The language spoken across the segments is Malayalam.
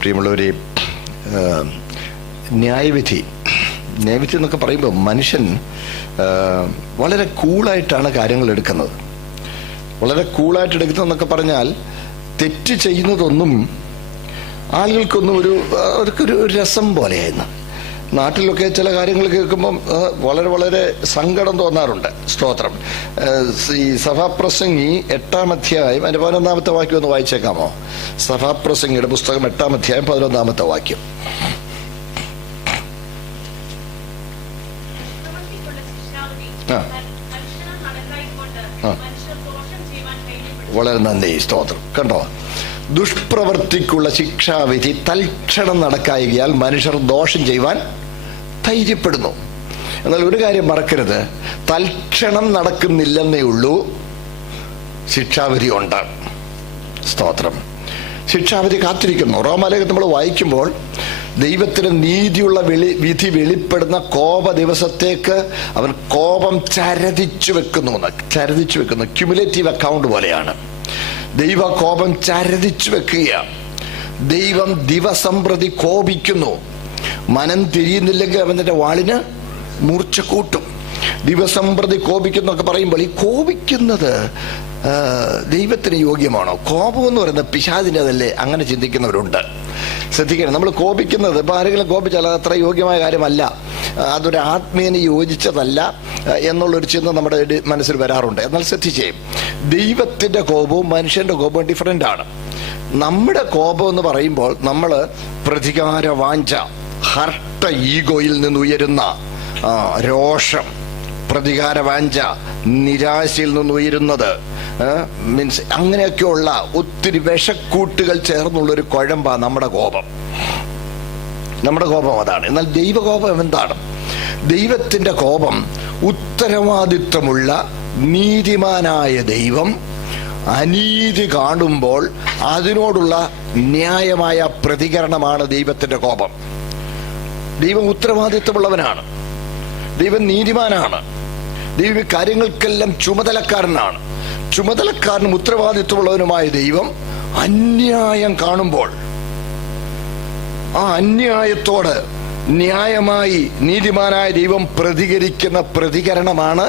പ്രിയമുള്ളവരെ, ന്യായവിധി എന്നൊക്കെ പറയുമ്പോൾ മനുഷ്യൻ വളരെ കൂളായിട്ടാണ് കാര്യങ്ങൾ എടുക്കുന്നത്. വളരെ കൂളായിട്ട് എടുക്കുന്നതെന്നൊക്കെ പറഞ്ഞാൽ തെറ്റ് ചെയ്യുന്നതൊന്നും ആളുകൾക്കൊന്നും അവർക്കൊരു രസം പോലെയായിരുന്നു. നാട്ടിലൊക്കെ ചില കാര്യങ്ങൾ കേൾക്കുമ്പം വളരെ വളരെ സങ്കടം തോന്നാറുണ്ട്. സ്തോത്രം. ഈ സഭാപ്രസംഗി 8-ാം അധ്യായം അതിന്റെ 11-ാമത്തെ വാക്യം ഒന്ന് വായിച്ചേക്കാമോ? സഭാപ്രസംഗിയുടെ പുസ്തകം 8-ാം അധ്യായം 11-ാമത്തെ വാക്യം. വളരെ നന്ദി, സ്തോത്രം. കണ്ടോ, ദുഷ്പ്രവൃത്തിക്കുള്ള ശിക്ഷാവിധി തൽക്ഷണം നടക്കായികയാൽ മനുഷ്യർ ദോഷം ചെയ്യുവാൻ ധൈര്യപ്പെടുന്നു. എന്നാൽ ഒരു കാര്യം മറക്കരുത്, തൽക്ഷണം നടക്കുന്നില്ലെന്നേ ഉള്ളൂ, ശിക്ഷാവിധി ഉണ്ട്. സ്തോത്രം. ശിക്ഷാവിധി കാത്തിരിക്കുന്നു. റോമാലേഖനം നമ്മൾ വായിക്കുമ്പോൾ ദൈവത്തിന് നീതിയുള്ള വിധി വെളിപ്പെടുന്ന കോപ ദിവസത്തേക്ക് അവൻ കോപം ചരതിച്ചു വെക്കുന്നു. ക്യുമുലേറ്റീവ് അക്കൗണ്ട് പോലെയാണ്. ദൈവ കോപം ചരതിച്ചു വെക്കുക. ദൈവം ദിവസം പ്രതി കോപിക്കുന്നു. മനം തിരിയുന്നില്ലെങ്കിൽ അവന്റെ വാളിന് മൂർച്ച കൂട്ടും. ദിവസം പ്രതി കോപിക്കുന്നൊക്കെ പറയുമ്പോൾ ഈ കോപിക്കുന്നത് ദൈവത്തിന് യോഗ്യമാണോ? കോപം എന്ന് പറയുന്നത് പിശാചിൻ്റെതല്ലേ? അങ്ങനെ ചിന്തിക്കുന്നവരുണ്ട്. ശ്രദ്ധിക്കണം, നമ്മൾ കോപിക്കുന്നത് ഇപ്പം ആരെങ്കിലും കോപിച്ചാൽ അത് അത്ര യോഗ്യമായ കാര്യമല്ല, അതൊരു ആത്മീയന് യോജിച്ചതല്ല എന്നുള്ളൊരു ചിന്ത നമ്മുടെ മനസ്സിൽ വരാറുണ്ട്. എന്നാൽ ശ്രദ്ധിച്ചേ, ദൈവത്തിൻ്റെ കോപവും മനുഷ്യൻ്റെ കോപവും ഡിഫറൻ്റ് ആണ്. നമ്മുടെ കോപം എന്ന് പറയുമ്പോൾ നമ്മൾ പ്രതികാര വാഞ്ച, ഹർട്ട ഈഗോയിൽ നിന്നുയരുന്ന രോഷം, പ്രതികാര വാഞ്ച, നിരാശയിൽ നിന്നുയരുന്നത്, മീൻസ് അങ്ങനെയൊക്കെയുള്ള ഒത്തിരി വിഷക്കൂട്ടുകൾ ചേർന്നുള്ളൊരു കുഴമ്പാ നമ്മുടെ കോപം. അതാണ്. എന്നാൽ ദൈവകോപം എന്താണ്? ദൈവത്തിൻ്റെ കോപം ഉത്തരവാദിത്വമുള്ള നീതിമാനായ ദൈവം അനീതി കാണുമ്പോൾ അതിനോടുള്ള ന്യായമായ പ്രതികരണമാണ് ദൈവത്തിൻ്റെ കോപം. ദൈവം ഉത്തരവാദിത്വമുള്ളവനാണ്, ദൈവം നീതിമാനാണ്, ദൈവം കാര്യങ്ങൾക്കെല്ലാം ചുമതലക്കാരനും ഉത്തരവാദിത്വമുള്ളവനുമായ ദൈവം അന്യായം കാണുമ്പോൾ ആ അന്യായത്തോട് ന്യായമായി നീതിമാനായ ദൈവം പ്രതികരിക്കുന്ന പ്രതികരണമാണ്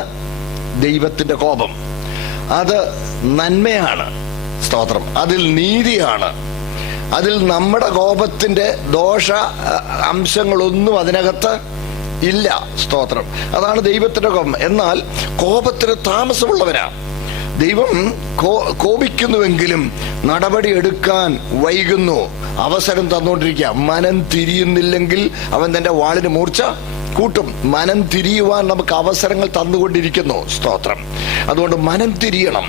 ദൈവത്തിന്റെ കോപം. അത് നന്മയാണ്. സ്തോത്രം. അതിൽ നീതിയാണ്. അതിൽ നമ്മുടെ കോപത്തിന്റെ ദോഷ അംശങ്ങളൊന്നും അതിനകത്ത് ഇല്ല. സ്തോത്രം. അതാണ് ദൈവത്തിന്റെ കോപം. എന്നാൽ കോപത്തിന് താമസമുള്ളവനാ ദൈവം. കോപിക്കുന്നുവെങ്കിലും നടപടി എടുക്കാൻ വൈകുന്നു, അവസരം തന്നുകൊണ്ടിരിക്കുക. മനം തിരിയുന്നില്ലെങ്കിൽ അവൻ തന്റെ വാളിന് മൂർച്ച കൂട്ടും. മനം തിരിയുവാൻ നമുക്ക് അവസരങ്ങൾ തന്നുകൊണ്ടിരിക്കുന്നു. സ്തോത്രം. അതുകൊണ്ട് മനം തിരിയണം.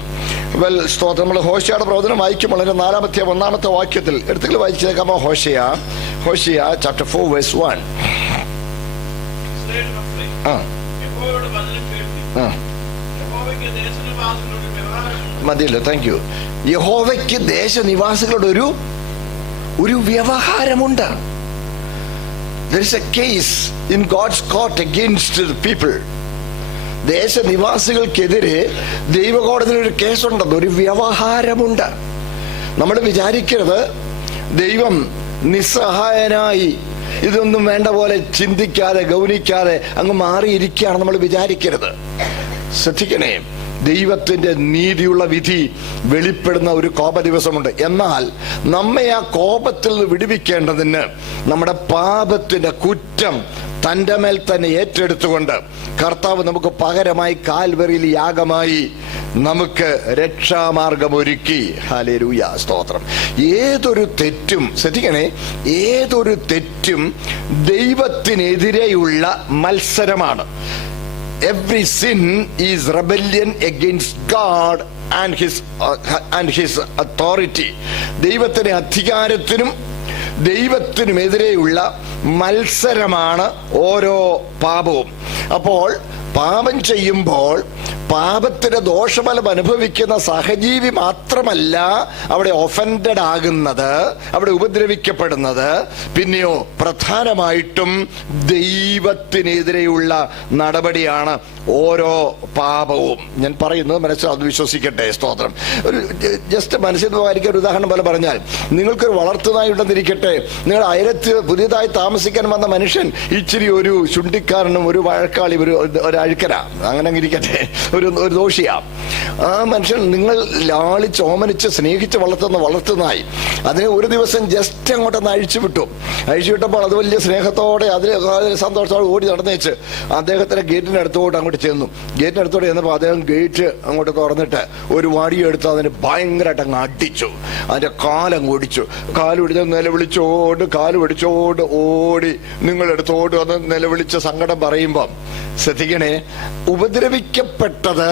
സ്തോത്രം. നമ്മൾ ഹോശയുടെ പ്രവചനം വായിക്കുമ്പോൾ അതിന്റെ 4-ാം അധ്യായം 1-ാമത്തെ വാക്യത്തിൽ എടുത്തുകൾ വായിച്ചേക്കാമോ? ഹോശയ ചാപ്റ്റർ 4 verse 1. മതിയല്ലോ, താങ്ക് യു. യഹോവയ്ക്ക് ദേശനിവാസികളുടെ ഒരു വ്യവഹാരമുണ്ട്. There is a case in God's court against the people. ദേശനിവാസികൾക്കെതിരെ ദൈവകോടതിയിൽ ഒരു കേസുണ്ടെന്ന്, ഒരു വ്യവഹാരമുണ്ട്. നമ്മൾ വിചാരിക്കരുത് ദൈവം നിസ്സഹായനായി ഇതൊന്നും വേണ്ട പോലെ ചിന്തിക്കാതെ ഗൗനിക്കാതെ അങ്ങ് മാറിയിരിക്കുകയാണ് നമ്മൾ വിചാരിക്കരുത്. ശ്രദ്ധിക്കണേ, ദൈവത്തിന്റെ നീതിയുള്ള വിധി വെളിപ്പെടുന്ന ഒരു കോപ ദിവസമുണ്ട്. എന്നാൽ നമ്മെ ആ കോപത്തിൽ നിന്ന് വിടുവിക്കേണ്ടതിന് നമ്മുടെ പാപത്തിന്റെ കുറ്റം തൻ്റെ മേൽ തന്നെ ഏറ്റെടുത്തുകൊണ്ട് കർത്താവ് നമുക്ക് പകരമായി കാൽവരിയിൽ യാഗമായി നമുക്ക് രക്ഷാമാർഗമൊരുക്കി. ഹല്ലേലൂയ, സ്തോത്രം. ഏതൊരു തെറ്റും, ശ്രദ്ധിക്കണേ, ഏതൊരു തെറ്റും ദൈവത്തിനെതിരെയുള്ള മത്സരമാണ്. Every sin is rebellion against God and his authority. ദൈവത്തിന്റെ അധികാരത്തിനും ദൈവത്തിനുമെതിരെയുള്ള മത്സരമാണ് ഓരോ പാപവും. അപ്പോൾ പാപം ചെയ്യുമ്പോൾ പാപത്തിന്റെ ദോഷഫലം അനുഭവിക്കുന്ന സഹജീവി മാത്രമല്ല അവിടെ ഒഫൻഡഡ് ആകുന്നത്, അവിടെ ഉപദ്രവിക്കപ്പെടുന്നത്. പിന്നെയോ പ്രധാനമായിട്ടും ദൈവത്തിനെതിരെയുള്ള നടപടിയാണ് ഓരോ പാപവും. ഞാൻ പറയുന്നത് മനസ്സിലാവും, വിശ്വസിക്കട്ടെ. സ്തോത്രം. ഒരു ജസ്റ്റ് മനസ്സിലായിരിക്കും ഒരു ഉദാഹരണം പോലെ പറഞ്ഞാൽ, നിങ്ങൾക്കൊരു വളർത്തുനായി ഉണ്ടെന്നിരിക്കട്ടെ. നിങ്ങൾ അയലത്ത് പുതിയതായി താമസിക്കാൻ വന്ന മനുഷ്യൻ ഇച്ചിരി ഒരു ചുണ്ടിക്കാരനും ഒരു വഴക്കാളി, ഒരു അഴുക്കര, അങ്ങനെ ഇരിക്കട്ടെ, ഒരു ദോഷിയാ. ആ മനുഷ്യൻ നിങ്ങൾ ലാളിച്ച് ഓമനിച്ച് സ്നേഹിച്ച് വളർത്തുന്ന വളർത്തുനായി അതിനെ ഒരു ദിവസം ജസ്റ്റ് അങ്ങോട്ടൊന്ന് അഴിച്ചുവിട്ടപ്പോൾ അത് വലിയ സ്നേഹത്തോടെ അതിൽ സന്തോഷത്തോടെ ഓടി നടന്നേച്ച് അദ്ദേഹത്തിന്റെ ഗേറ്റിനടുത്തോട്ട് അങ്ങോട്ട് ചെന്നു. ഗേറ്റിനടുത്തോട്ട് ചെന്നപ്പോൾ അദ്ദേഹം ഗേറ്റ് അങ്ങോട്ട് തുറന്നിട്ട് ഒരു വടിയെടുത്ത് അതിന് ഭയങ്കരമായിട്ട് അങ്ങ് അടിച്ചു. അതിന്റെ കാലങ്ങ് ഓടിച്ചു. കാലുപിടിച്ച് കാലുപിടിച്ചോണ്ട് ഓടി നിങ്ങളെടുത്തോട്ട് വന്ന് നിലവിളിച്ച് സങ്കടം പറയുമ്പം ശ്രദ്ധിക്കണേ, ഉപദ്രവിക്കപ്പെട്ടത്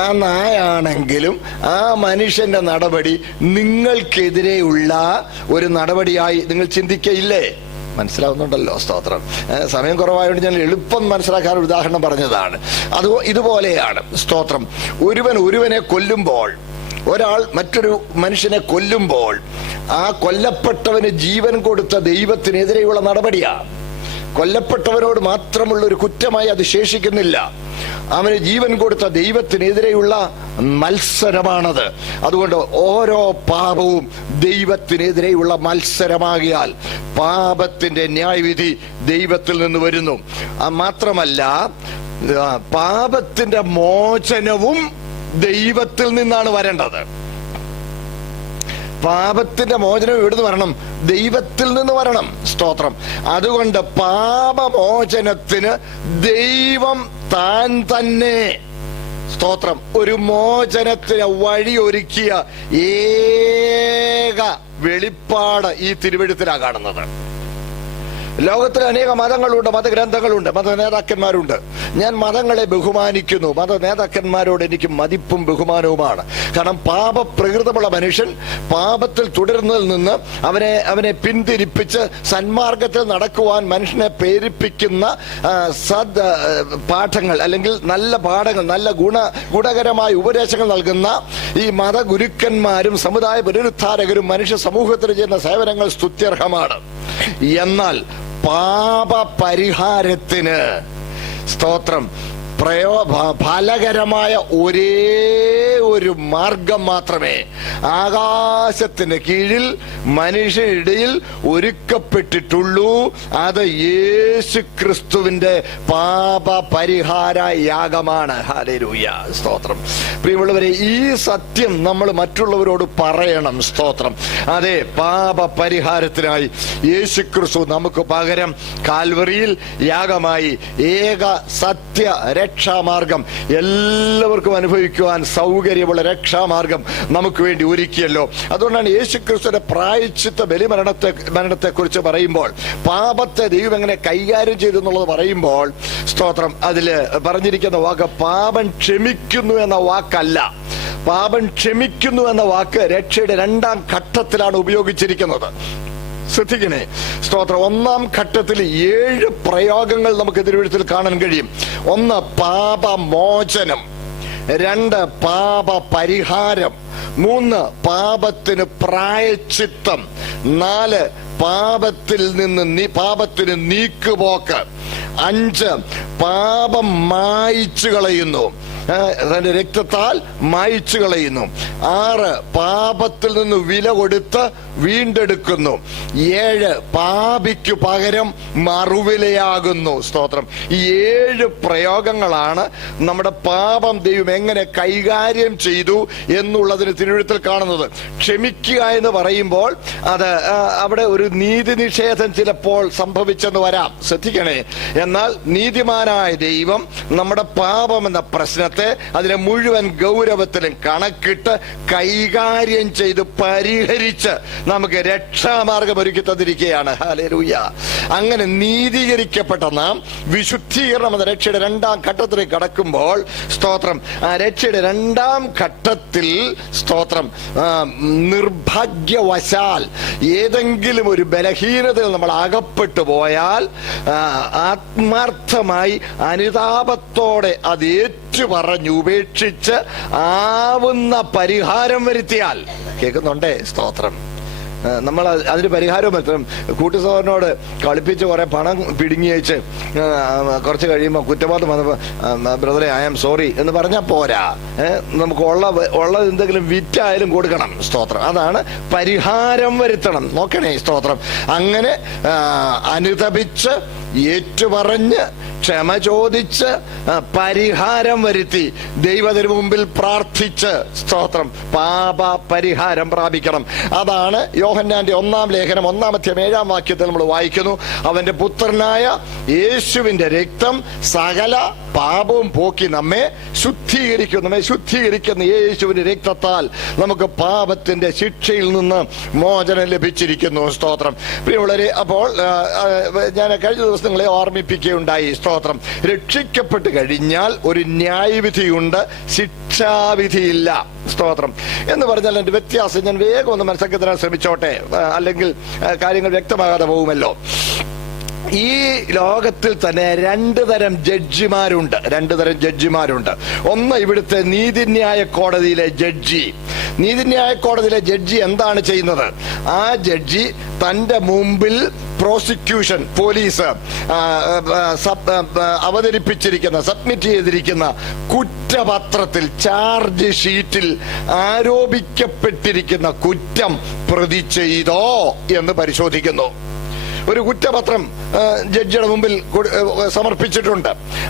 ആ നായാണെങ്കിലും ആ മനുഷ്യന്റെ നടപടി നിങ്ങൾക്കെതിരെയുള്ള ഒരു നടപടിയായി നിങ്ങൾ ചിന്തിക്കയില്ലേ? മനസ്സിലാവുന്നുണ്ടല്ലോ? സ്തോത്രം. സമയം കുറവായതുകൊണ്ട് ഞാൻ എളുപ്പം മനസ്സിലാക്കാൻ ഒരു ഉദാഹരണം പറഞ്ഞതാണ്. ഇതുപോലെയാണ്. സ്തോത്രം. ഒരുവനെ കൊല്ലുമ്പോൾ, ഒരാൾ മറ്റൊരു മനുഷ്യനെ കൊല്ലുമ്പോൾ ആ കൊല്ലപ്പെട്ടവന് ജീവൻ കൊടുത്ത ദൈവത്തിനെതിരെയുള്ള നടപടിയാണ്. കൊല്ലപ്പെട്ടവനോട് മാത്രമുള്ള ഒരു കുറ്റമായി അത് ശേഷിക്കുന്നില്ല. അവന് ജീവൻ കൊടുത്ത ദൈവത്തിനെതിരെയുള്ള മത്സരമാണത്. അതുകൊണ്ട് ഓരോ പാപവും ദൈവത്തിനെതിരെയുള്ള മത്സരമാകിയാൽ പാപത്തിന്റെ ന്യായവിധി ദൈവത്തിൽ നിന്ന് വരുന്നു. മാത്രമല്ല, പാപത്തിന്റെ മോചനവും ദൈവത്തിൽ നിന്നാണ് വരേണ്ടത്. പാപത്തിന്റെ മോചനം എവിടുന്ന് വരണം? ദൈവത്തിൽ നിന്ന് വരണം. സ്തോത്രം. അതുകൊണ്ട് പാപമോചനത്തിന് ദൈവം താൻ തന്നെ, സ്തോത്രം, ഒരു മോചനത്തിന് വഴിയൊരുക്കിയ ഏക വെളിപ്പാട് ഈ തിരുവെഴുത്തിലാണ് കാണുന്നത്. ലോകത്തിൽ അനേക മതങ്ങളുണ്ട്, മതഗ്രന്ഥങ്ങളുണ്ട്, മത നേതാക്കന്മാരുണ്ട്. ഞാൻ മതങ്ങളെ ബഹുമാനിക്കുന്നു. മത നേതാക്കന്മാരോട് എനിക്ക് മതിപ്പും ബഹുമാനവുമാണ്. കാരണം പാപപ്രകൃതമുള്ള മനുഷ്യൻ പാപത്തിൽ തുടരുന്നതിൽ നിന്ന് അവനെ പിന്തിരിപ്പിച്ച് സന്മാർഗത്തിൽ നടക്കുവാൻ മനുഷ്യനെ പ്രേരിപ്പിക്കുന്ന പാഠങ്ങൾ, അല്ലെങ്കിൽ നല്ല പാഠങ്ങൾ, നല്ല ഗുണകരമായ ഉപദേശങ്ങൾ നൽകുന്ന ഈ മതഗുരുക്കന്മാരും സമുദായ പുനരുദ്ധാരകരും മനുഷ്യ സമൂഹത്തിന് ചെയ്യുന്ന സേവനങ്ങൾ സ്തുത്യർഹമാണ്. എന്നാൽ പാപപരിഹാരത്തിന്, സ്തോത്രം, ഫലകരമായ ഒരേ ഒരു മാർഗം മാത്രമേ ആകാശത്തിന് കീഴിൽ മനുഷ്യരിടയിൽ ഒരുക്കപ്പെട്ടിട്ടുള്ളൂ. അത് യേശു ക്രിസ്തുവിന്റെ പാപപരിഹാര യാഗമാണ്. ഹല്ലേലൂയ. സ്തോത്രം. പ്രിയമുള്ളവരെ, ഈ സത്യം നമ്മൾ മറ്റുള്ളവരോട് പറയണം. സ്തോത്രം. അതെ, പാപപരിഹാരത്തിനായി യേശു ക്രിസ്തു നമുക്ക് പകരം കാൽവറിയിൽ യാഗമായി ഏക സത്യ രക്ഷാമാർഗം, എല്ലാവർക്കും അനുഭവിക്കുവാൻ സൗകര്യമുള്ള രക്ഷാമാർഗം നമുക്ക് വേണ്ടി ഒരുക്കിയല്ലോ. അതുകൊണ്ടാണ് യേശുക്രിസ്തുവിന്റെ പ്രായശ്ചിത്ത ബലിമരണത്തെ കുറിച്ച് പറയുമ്പോൾ, പാപത്തെ ദൈവം എങ്ങനെ കൈകാര്യം ചെയ്തു എന്നുള്ളത് പറയുമ്പോൾ, സ്തോത്രം, അതില് പറഞ്ഞിരിക്കുന്ന വാക്ക് പാപം ക്ഷമിക്കുന്നു എന്ന വാക്കല്ല. പാപം ക്ഷമിക്കുന്നു എന്ന വാക്ക് രക്ഷയുടെ 2ാം ഘട്ടത്തിലാണ് ഉപയോഗിച്ചിരിക്കുന്നത്. ശ്രദ്ധിക്കണേ. സ്തോത്രം. 1ാം ഘട്ടത്തിൽ 7 പ്രയോഗങ്ങൾ നമുക്ക് തിരുവെഴുത്തിൽ കാണാൻ കഴിയും. 1 പാപമോചനം, 2 പാപപരിഹാരം, 3 പാപത്തിന് പ്രായശ്ചിത്തം, 4 പാപത്തിന് നീക്കുപോക്ക്, 5 പാപം മായിച്ചു കളയുന്നു, തന്റെ രക്തത്താൽ മായിച്ചു കളയുന്നു, 6 പാപത്തിൽ നിന്ന് വില കൊടുത്ത് വീണ്ടെടുക്കുന്നു, 7 പാപിക്കു പകരം മറുവിലയാകുന്നു. സ്തോത്രം. ഈ 7 പ്രയോഗങ്ങളാണ് നമ്മുടെ പാപം ദൈവം എങ്ങനെ കൈകാര്യം ചെയ്തു എന്നുള്ളതിന് തിരുവെഴുത്തിൽ കാണുന്നത്. ക്ഷമിക്കുക എന്ന് പറയുമ്പോൾ അത് അവിടെ ഒരു നീതി നിഷേധം ചിലപ്പോൾ സംഭവിച്ചെന്ന് വരാം. ശ്രദ്ധിക്കണേ. എന്നാൽ നീതിമാനായ ദൈവം നമ്മുടെ പാപം എന്ന പ്രശ്നത്തെ അതിനെ മുഴുവൻ ഗൗരവത്തിലും കണക്കിട്ട് കൈകാര്യം ചെയ്ത് പരിഹരിച്ച് നമുക്ക് രക്ഷാമാർഗം ഒരുക്കി തന്നിരിക്കുകയാണ്. ഹല്ലേലൂയ. അങ്ങനെ നീതീകരിക്കപ്പെട്ട നാം വിശുദ്ധീകരണം എന്ന രക്ഷയുടെ 2ാം ഘട്ടത്തിലേക്ക് കടക്കുമ്പോൾ, സ്തോത്രം, ആ രക്ഷയുടെ 2ാം ഘട്ടത്തിൽ, സ്തോത്രം, നിർഭാഗ്യവശാൽ ഏതെങ്കിലും ഒരു ബലഹീനതയിൽ നമ്മൾ അകപ്പെട്ടു പോയാൽ ആത്മാർത്ഥമായി അനുതാപത്തോടെ അത് ഏറ്റുപറഞ്ഞ് ഉപേക്ഷിച്ച് ആവുന്ന പരിഹാരം വരുത്തിയാൽ, കേൾക്കുന്നുണ്ടേ സ്തോത്രം, നമ്മൾ അതിന് പരിഹാരവും എത്തണം. കൂട്ടുസഹോദരനോട് കളിപ്പിച്ച് കുറെ പണം പിടുങ്ങിയേച്ച് കുറച്ച് കഴിയുമ്പോൾ കുറ്റബോധം വന്നപ്പോൾ ബ്രദറെ ഐ ആം സോറി എന്ന് പറഞ്ഞാൽ പോരാ. നമുക്ക് ഉള്ളത് എന്തെങ്കിലും വിറ്റായാലും കൊടുക്കണം. സ്തോത്രം. അതാണ് പരിഹാരം വരുത്തണം. നോക്കണേ സ്തോത്രം. അങ്ങനെ അനുതപിച്ച് ഏറ്റുപറഞ്ഞ് ക്ഷമ ചോദിച്ച് പരിഹാരം വരുത്തി ദൈവത്തിന് മുമ്പിൽ പ്രാർത്ഥിച്ച് സ്തോത്രം പാപ പരിഹാരം പ്രാപിക്കണം. അതാണ് യോഹന്നാന്റെ 1-ാം ലേഖനം 1-ാം അധ്യായം 7-ാം വാക്യത്തിൽ നമ്മൾ വായിക്കുന്നു. അവന്റെ പുത്രനായ യേശുവിന്റെ രക്തം സകല പാപവും പോക്കി നമ്മെ ശുദ്ധീകരിക്കുന്ന യേശുവിന്റെ രക്തത്താൽ നമുക്ക് പാപത്തിന്റെ ശിക്ഷയിൽ നിന്ന് മോചനം ലഭിച്ചിരിക്കുന്നു. സ്തോത്രം. പ്രിയമുള്ളവരെ, അപ്പോൾ ഞാൻ കഴിഞ്ഞ ദിവസങ്ങളെ ഓർമ്മിപ്പിക്കുകയുണ്ടായി. സ്തോത്രം. രക്ഷിക്കപ്പെട്ട് കഴിഞ്ഞാൽ ഒരു ന്യായവിധിയുണ്ട്, ശിക്ഷാവിധിയില്ല. സ്തോത്രം. എന്ന് പറഞ്ഞാൽ എന്റെ വ്യത്യാസം ഞാൻ വേഗം ഒന്ന് മനസ്സിലാക്കി തരാൻ ശ്രമിച്ചോട്ടെ, അല്ലെങ്കിൽ കാര്യങ്ങൾ വ്യക്തമാകാതെ പോകുമല്ലോ. ഈ ലോകത്തിൽ തന്നെ രണ്ട് തരം ജഡ്ജിമാരുണ്ട്. ഒന്ന് ഇവിടുത്തെ നീതിന്യായ കോടതിയിലെ ജഡ്ജി. നീതിന്യായ കോടതിയിലെ ജഡ്ജി എന്താണ് ചെയ്യുന്നത്? ആ ജഡ്ജി തന്റെ മുമ്പിൽ പ്രോസിക്യൂഷൻ, പോലീസ് സബ്മിറ്റ് ചെയ്തിരിക്കുന്ന കുറ്റപത്രത്തിൽ, ചാർജ് ഷീറ്റിൽ ആരോപിക്കപ്പെട്ടിരിക്കുന്ന കുറ്റം പ്രതി ചെയ്തോ എന്ന് പരിശോധിക്കുന്നു. ഒരു കുറ്റപത്രം ജഡ്ജിയുടെ മുമ്പിൽ സമർപ്പിച്ചിട്ടുണ്ട്.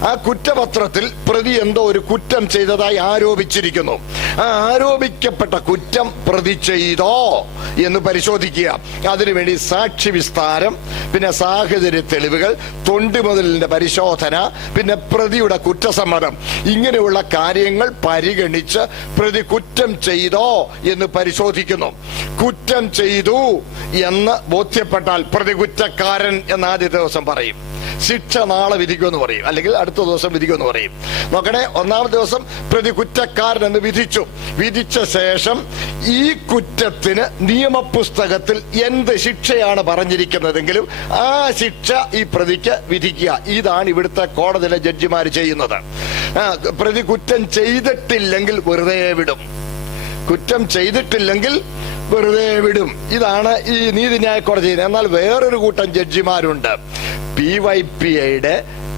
ആ കുറ്റപത്രത്തിൽ പ്രതി എന്തോ ഒരു കുറ്റം ചെയ്തതായി ആരോപിച്ചിരിക്കുന്നു. ആ ആരോപിക്കപ്പെട്ട കുറ്റം പ്രതി ചെയ്തോ എന്ന് പരിശോധിക്കുക. അതിനുവേണ്ടി സാക്ഷി വിസ്താരം, പിന്നെ സാഹചര്യ തെളിവുകൾ, തൊണ്ടിമുതലിന്റെ പരിശോധന, പിന്നെ പ്രതിയുടെ കുറ്റസമ്മതം, ഇങ്ങനെയുള്ള കാര്യങ്ങൾ പരിഗണിച്ച് പ്രതി കുറ്റം ചെയ്തോ എന്ന് പരിശോധിക്കുന്നു. കുറ്റം ചെയ്തു എന്ന് ബോധ്യപ്പെട്ടാൽ പ്രതി കുറ്റക്കാരൻ എന്ന് ആദ്യത്തെ ദിവസം പറയും. ശിക്ഷ നാളെ വിധിക്കുമെന്ന് പറയും, അല്ലെങ്കിൽ അടുത്ത ദിവസം വിധിക്കുമെന്ന് പറയും. നോക്കണേ, 1-ാമത്തെ ദിവസം പ്രതി കുറ്റക്കാരൻ എന്ന് വിധിച്ച ശേഷം ഈ കുറ്റത്തിന് നിയമപുസ്തകത്തിൽ എന്ത് ശിക്ഷയാണ് പറഞ്ഞിരിക്കുന്നതെങ്കിലും ആ ശിക്ഷ ഈ പ്രതിക്ക് വിധിക്കുക. ഇതാണ് ഇവിടുത്തെ കോടതിയിലെ ജഡ്ജിമാർ ചെയ്യുന്നത്. പ്രതി കുറ്റം ചെയ്തിട്ടില്ലെങ്കിൽ വെറുതെ വിടും. കുറ്റം ചെയ്തിട്ടില്ലെങ്കിൽ വെറുതെ വിടും. ഇതാണ് ഈ നീതിന്യായ കോടതി. എന്നാൽ വേറൊരു കൂട്ടം ജഡ്ജിമാരുണ്ട്. PYPയുടെ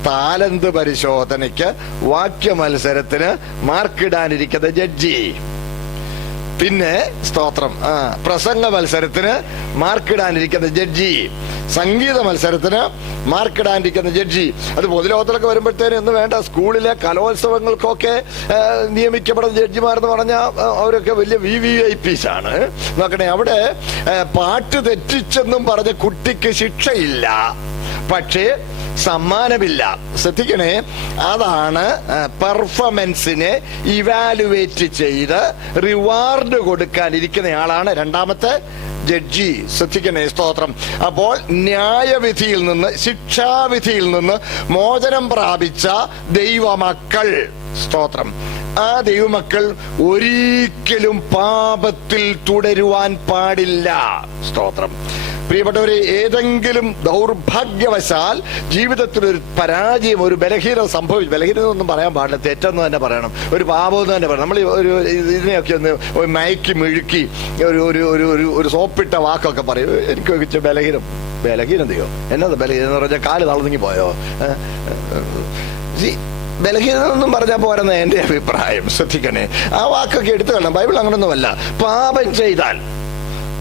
താലന്ത് പരിശോധനയ്ക്ക്, വാക്യ മത്സരത്തിന് മാർക്കിടാനിരിക്കുന്ന ജഡ്ജി, പിന്നെ സ്തോത്രം പ്രസംഗ മത്സരത്തിന് മാർക്കിടാനിരിക്കുന്ന ജഡ്ജി, സംഗീത മത്സരത്തിന് മാർക്കിടാനിരിക്കുന്ന ജഡ്ജി. അത് പൊതുലോകത്തിലൊക്കെ വരുമ്പോഴത്തേനും എന്ന് വേണ്ട, സ്കൂളിലെ കലോത്സവങ്ങൾക്കൊക്കെ നിയമിക്കപ്പെടുന്ന ജഡ്ജിമാരെന്ന് പറഞ്ഞാൽ അവരൊക്കെ വലിയ VVIPs ആണ്. നോക്കണേ, അവിടെ പാട്ട് തെറ്റിച്ചെന്നും പറഞ്ഞ കുട്ടിക്ക് ശിക്ഷയില്ല, പക്ഷേ സമ്മാനമില്ല. ശ്രദ്ധിക്കണേ, അതാണ് പെർഫോമൻസിനെ ഇവാലുവേറ്റ് ചെയ്ത് റിവാർഡ് കൊടുക്കാനിരിക്കുന്നയാളാണ് 2-ാമത്തെ ജഡ്ജി. ശ്രദ്ധിക്കണേ സ്തോത്രം. അപ്പോൾ ന്യായവിധിയിൽ നിന്ന്, ശിക്ഷാവിധിയിൽ നിന്ന് മോചനം പ്രാപിച്ച ദൈവമക്കൾ, സ്തോത്രം, ആ ദൈവമക്കൾ ഒരിക്കലും പാപത്തിൽ തുടരുവാൻ പാടില്ല. സ്തോത്രം. പ്രിയപ്പെട്ടവരെ, ഏതെങ്കിലും ദൗർഭാഗ്യവശാൽ ജീവിതത്തിൽ ഒരു പരാജയം, ഒരു ബലഹീനത സംഭവിച്ചു, ബലഹീനത ഒന്നും പറയാൻ പാടില്ല, തെറ്റെന്ന് തന്നെ പറയണം, ഒരു പാപം എന്ന് തന്നെ പറയണം. നമ്മൾ ഒരു ഇതിനെയൊക്കെ ഒന്ന് മയക്കി മെഴുക്കി ഒരു സോപ്പിട്ട വാക്കൊക്കെ പറയും. എനിക്ക് ബലഹീനതയോ എന്നതാ ബലഹീനം എന്ന് പറഞ്ഞാൽ കാല് തളർന്നെങ്കി പോയോ? ബലഹീനത ഒന്നും പറഞ്ഞാൽ പോരെന്ന എന്റെ അഭിപ്രായം. ശ്രദ്ധിക്കണേ, ആ വാക്കൊക്കെ എടുത്തു കളയണം. ബൈബിൾ അങ്ങനൊന്നുമല്ല.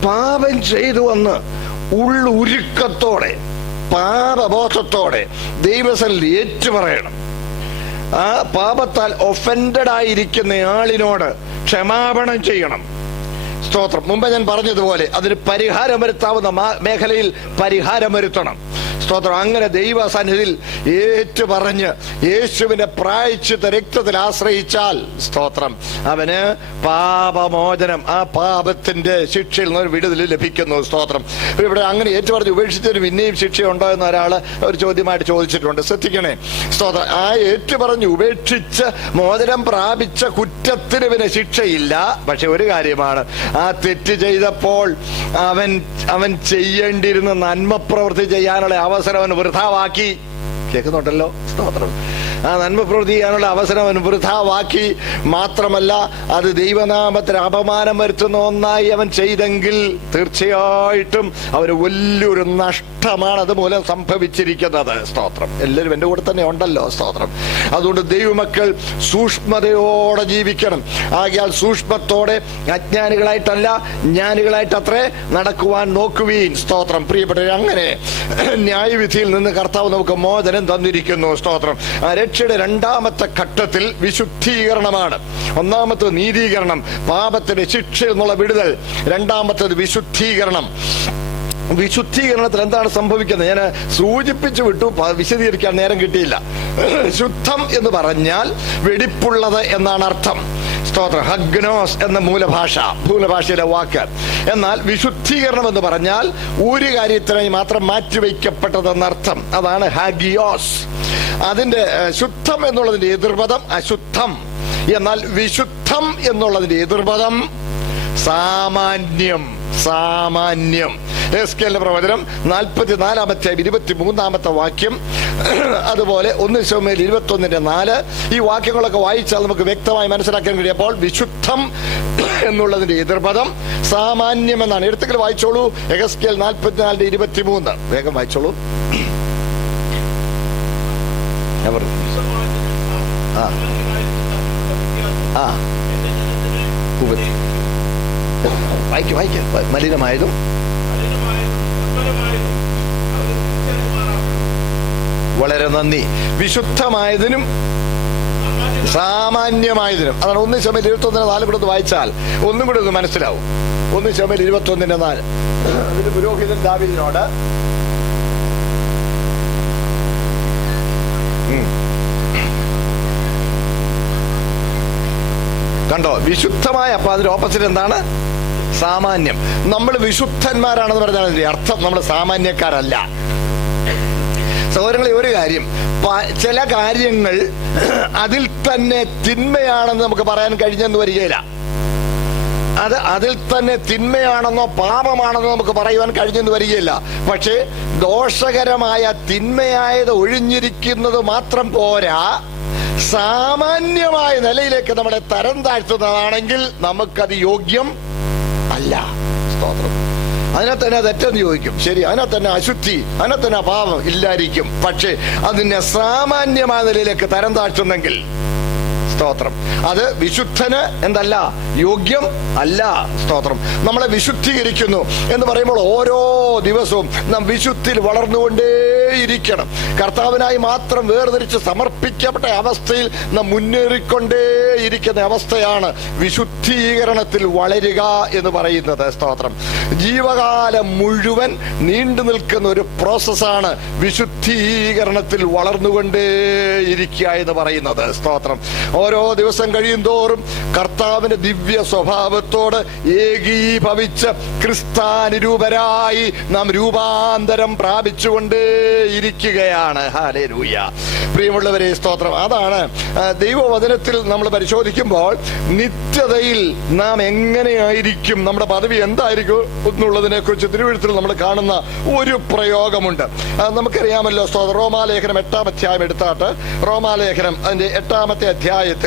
പാപം ചെയ്തു വന്ന് ഉള്ളുരുക്കത്തോടെ, പാപബോധത്തോടെ ദൈവസന്നിധിയിൽ ഏറ്റുപറയണം. ആ പാപത്താൽ ഒഫൻഡഡ് ആയിരിക്കുന്ന ആളിനോട് ക്ഷമാപണം ചെയ്യണം. സ്തോത്രം. മുമ്പ് ഞാൻ പറഞ്ഞതുപോലെ അതിന് പരിഹാരം വരുത്താവുന്ന മേഖലയിൽ പരിഹാരം വരുത്തണം. സ്തോത്രം. അങ്ങനെ ദൈവസന്നിധിയിൽ ഏറ്റുപറഞ്ഞ് യേശുവിന്റെ പ്രായശ്ചിത്ത രക്തത്തിൽ ആശ്രയിച്ചാൽ, സ്തോത്രം, അവന് പാപമോചനം, ആ പാപത്തിന്റെ ശിക്ഷയിൽ നിന്ന് വിടുതൽ ലഭിക്കുന്നു. സ്തോത്രം. ഇവിടെ അങ്ങനെ ഏറ്റുപറഞ്ഞ് ഉപേക്ഷിച്ചതിന് പിന്നെയും ശിക്ഷയുണ്ടോ എന്ന് ഒരാൾ ഒരു ചോദ്യമായിട്ട് ചോദിച്ചിട്ടുണ്ട്. ശ്രദ്ധിക്കണേ സ്തോത്രം. ആ ഏറ്റുപറഞ്ഞ് ഉപേക്ഷിച്ച് മോചനം പ്രാപിച്ച കുറ്റത്തിന് പിന്നെ ശിക്ഷയില്ല. പക്ഷെ ഒരു കാര്യമാണ്, ആ തെറ്റ് ചെയ്തപ്പോൾ അവൻ ചെയ്യേണ്ടിയിരുന്ന നന്മ പ്രവൃത്തി ചെയ്യാനുള്ള അവസരം അവൻ വൃഥാവാക്കി. കേൾക്കുന്നുണ്ടല്ലോ? സ്തോത്രം. ആ നന്മ പ്രവൃത്തി ചെയ്യാനുള്ള അവസരം അവൻ വൃഥാവാക്കി. മാത്രമല്ല, അത് ദൈവനാമത്തിന് അപമാനം വരുത്തുന്ന ഒന്നായി അവൻ ചെയ്തെങ്കിൽ തീർച്ചയായിട്ടും അവന് വലിയൊരു നഷ്ടമാണ് അതുമൂലം സംഭവിച്ചിരിക്കുന്നത്. സ്തോത്രം. എല്ലാവരും എൻ്റെ കൂടെ തന്നെ ഉണ്ടല്ലോ. സ്തോത്രം. അതുകൊണ്ട് ദൈവമക്കൾ സൂക്ഷ്മതയോടെ ജീവിക്കണം. ആകയാൽ സൂക്ഷ്മത്തോടെ അജ്ഞാനികളായിട്ടല്ല ജ്ഞാനികളായിട്ടത്രേ നടക്കുവാൻ നോക്കുവീൻ. സ്തോത്രം. പ്രിയപ്പെട്ടവരെ, അങ്ങനെ ന്യായവിധിയിൽ നിന്ന് കർത്താവ് നമുക്ക് മോചനം തന്നിരിക്കുന്നു. സ്തോത്രം. രക്ഷയുടെ രണ്ടാമത്തെ ഘട്ടത്തിൽ വിശുദ്ധീകരണമാണ്. ഒന്നാമത്തത് നീതീകരണം, പാപത്തിന്റെ ശിക്ഷ എന്നുള്ള വിടുതൽ. രണ്ടാമത്തത് വിശുദ്ധീകരണം. വിശുദ്ധീകരണത്തിൽ എന്താണ് സംഭവിക്കുന്നത് ഞാൻ സൂചിപ്പിച്ചു വിട്ടു, വിശദീകരിക്കാൻ നേരം കിട്ടിയില്ല. ശുദ്ധം എന്ന് പറഞ്ഞാൽ വെടിപ്പുള്ളത് എന്നാണ് അർത്ഥം. സ്തോത്രം. ഹഗ്നോസ് എന്ന മൂലഭാഷയിലെ വാക്ക്. എന്നാൽ വിശുദ്ധീകരണം എന്ന് പറഞ്ഞാൽ ഒരു കാര്യത്തിനായി മാത്രം മാറ്റിവെക്കപ്പെട്ടതെന്നർത്ഥം. അതാണ് ഹാഗിയോസ്. അതിന്റെ ശുദ്ധം എന്നുള്ളതിന്റെ എതിർപദം അശുദ്ധം. എന്നാൽ വിശുദ്ധം എന്നുള്ളതിന്റെ എതിർപദം സാമാന്യം. എസ്കേലിന്റെ പ്രവചനം 44 23 വാക്യം, അതുപോലെ 1 ശമൂവേൽ 21:4. ഈ വാക്യങ്ങളൊക്കെ വായിച്ചാൽ നമുക്ക് വ്യക്തമായി മനസ്സിലാക്കാൻ കഴിയപ്പോൾ വിശുദ്ധം എന്നുള്ളതിന്റെ എതിർപദം സാമാന്യം എന്നാണ്. എടുത്തെങ്കിൽ വായിച്ചോളൂ. എസ്കേൽ 44:23. വേഗം വായിച്ചോളൂ. വായിക്ക മലിനമായതും വളരെ നന്ദി. വിശുദ്ധമായതിനും സാമാന്യമായതിനും. അതാണ് 1 ശമൂവേൽ 21:4 കൂടെ വായിച്ചാൽ ഒന്നും കൂടെ ഒന്ന് മനസ്സിലാവും. 1 ശമൂവേൽ 21:4. അതിന് പുരോഹിതൻ ദാവീദിനോട് കണ്ടോ വിശുദ്ധമായ. അപ്പൊ അതിന്റെ ഓപ്പോസിറ്റ് എന്താണ്? സാമാന്യം. നമ്മൾ വിശുദ്ധന്മാരാണെന്ന് പറഞ്ഞാൽ അതിന്റെ അർത്ഥം നമ്മൾ സാമാന്യക്കാരല്ല. സഹോദരങ്ങളെ, ഒരു കാര്യം, ചില കാര്യങ്ങൾ അതിൽ തന്നെ തിന്മയാണെന്ന് നമുക്ക് പറയാൻ കഴിഞ്ഞെന്ന് വരികയില്ല. അത് അതിൽ തന്നെ തിന്മയാണെന്നോ പാപമാണെന്നോ നമുക്ക് പറയുവാൻ കഴിഞ്ഞെന്ന് വരികയില്ല. പക്ഷേ ദോഷകരമായ തിന്മയായത് ഒഴിഞ്ഞിരിക്കുന്നത് മാത്രം പോരാ, സാമാന്യമായ നിലയിലേക്ക് നമ്മളെ തരം താഴ്ത്തുന്നതാണെങ്കിൽ നമുക്കത് യോഗ്യം അല്ല. സ്തോത്രം. അതിനകത്ത് തന്നെ തെറ്റെന്ന് ചോദിക്കും. ശരി, അതിനകത്ത് തന്നെ അശുദ്ധി, അതിനകത്ത് തന്നെ പാപം ഇല്ലായിരിക്കും. പക്ഷേ അതിനെ സാമാന്യമായ നിലയിലേക്ക് തരം താഴ്ത്തുന്നെങ്കിൽ സ്തോത്രം, അത് വിശുദ്ധന് എന്തല്ല? യോഗ്യം അല്ല. സ്തോത്രം. നമ്മളെ വിശുദ്ധീകരിക്കുന്നു എന്ന് പറയുമ്പോൾ ഓരോ ദിവസവും നാം വിശുദ്ധിയിൽ വളർന്നുകൊണ്ടേയിരിക്കണം. കർത്താവിനായി മാത്രം വേർതിരിച്ച് സമർപ്പിക്കപ്പെട്ട അവസ്ഥയിൽ നാം മുന്നേറിക്കൊണ്ടേയിരിക്കുന്ന അവസ്ഥയാണ് വിശുദ്ധീകരണത്തിൽ വളരുക എന്ന് പറയുന്നത്. സ്തോത്രം. ജീവകാലം മുഴുവൻ നീണ്ടു നിൽക്കുന്ന ഒരു പ്രോസസ്സാണ് വിശുദ്ധീകരണത്തിൽ വളർന്നുകൊണ്ടേയിരിക്കുക എന്ന് പറയുന്നത്. സ്തോത്രം. ഓരോ ദിവസം കഴിയും തോറും കർത്താവിന്റെ ദിവ്യ സ്വഭാവത്തോട് ഏകീഭവിച്ച് ക്രിസ്താനുരൂപരായി നാം രൂപാന്തരം പ്രാപിച്ചുകൊണ്ടേയിരിക്കുകയാണ്. ഹല്ലേലൂയ. പ്രിയമുള്ളവരെ, സ്തോത്രം. അതാണ് ദൈവവചനത്തിൽ നമ്മൾ പരിശോധിക്കുമ്പോൾ നിത്യതയിൽ നാം എങ്ങനെയായിരിക്കും, നമ്മുടെ പദവി എന്തായിരിക്കും എന്നുള്ളതിനെ കുറിച്ച് തിരുവെഴുത്തിൽ നമ്മൾ കാണുന്ന ഒരു പ്രയോഗമുണ്ട്. നമുക്കറിയാമല്ലോ. സ്തോത്രം. റോമാലേഖനം 8-ാം അധ്യായം എടുത്താട്ട്, റോമാലേഖനം അതിന്റെ 8-ാമത്തെ അധ്യായത്തിൽ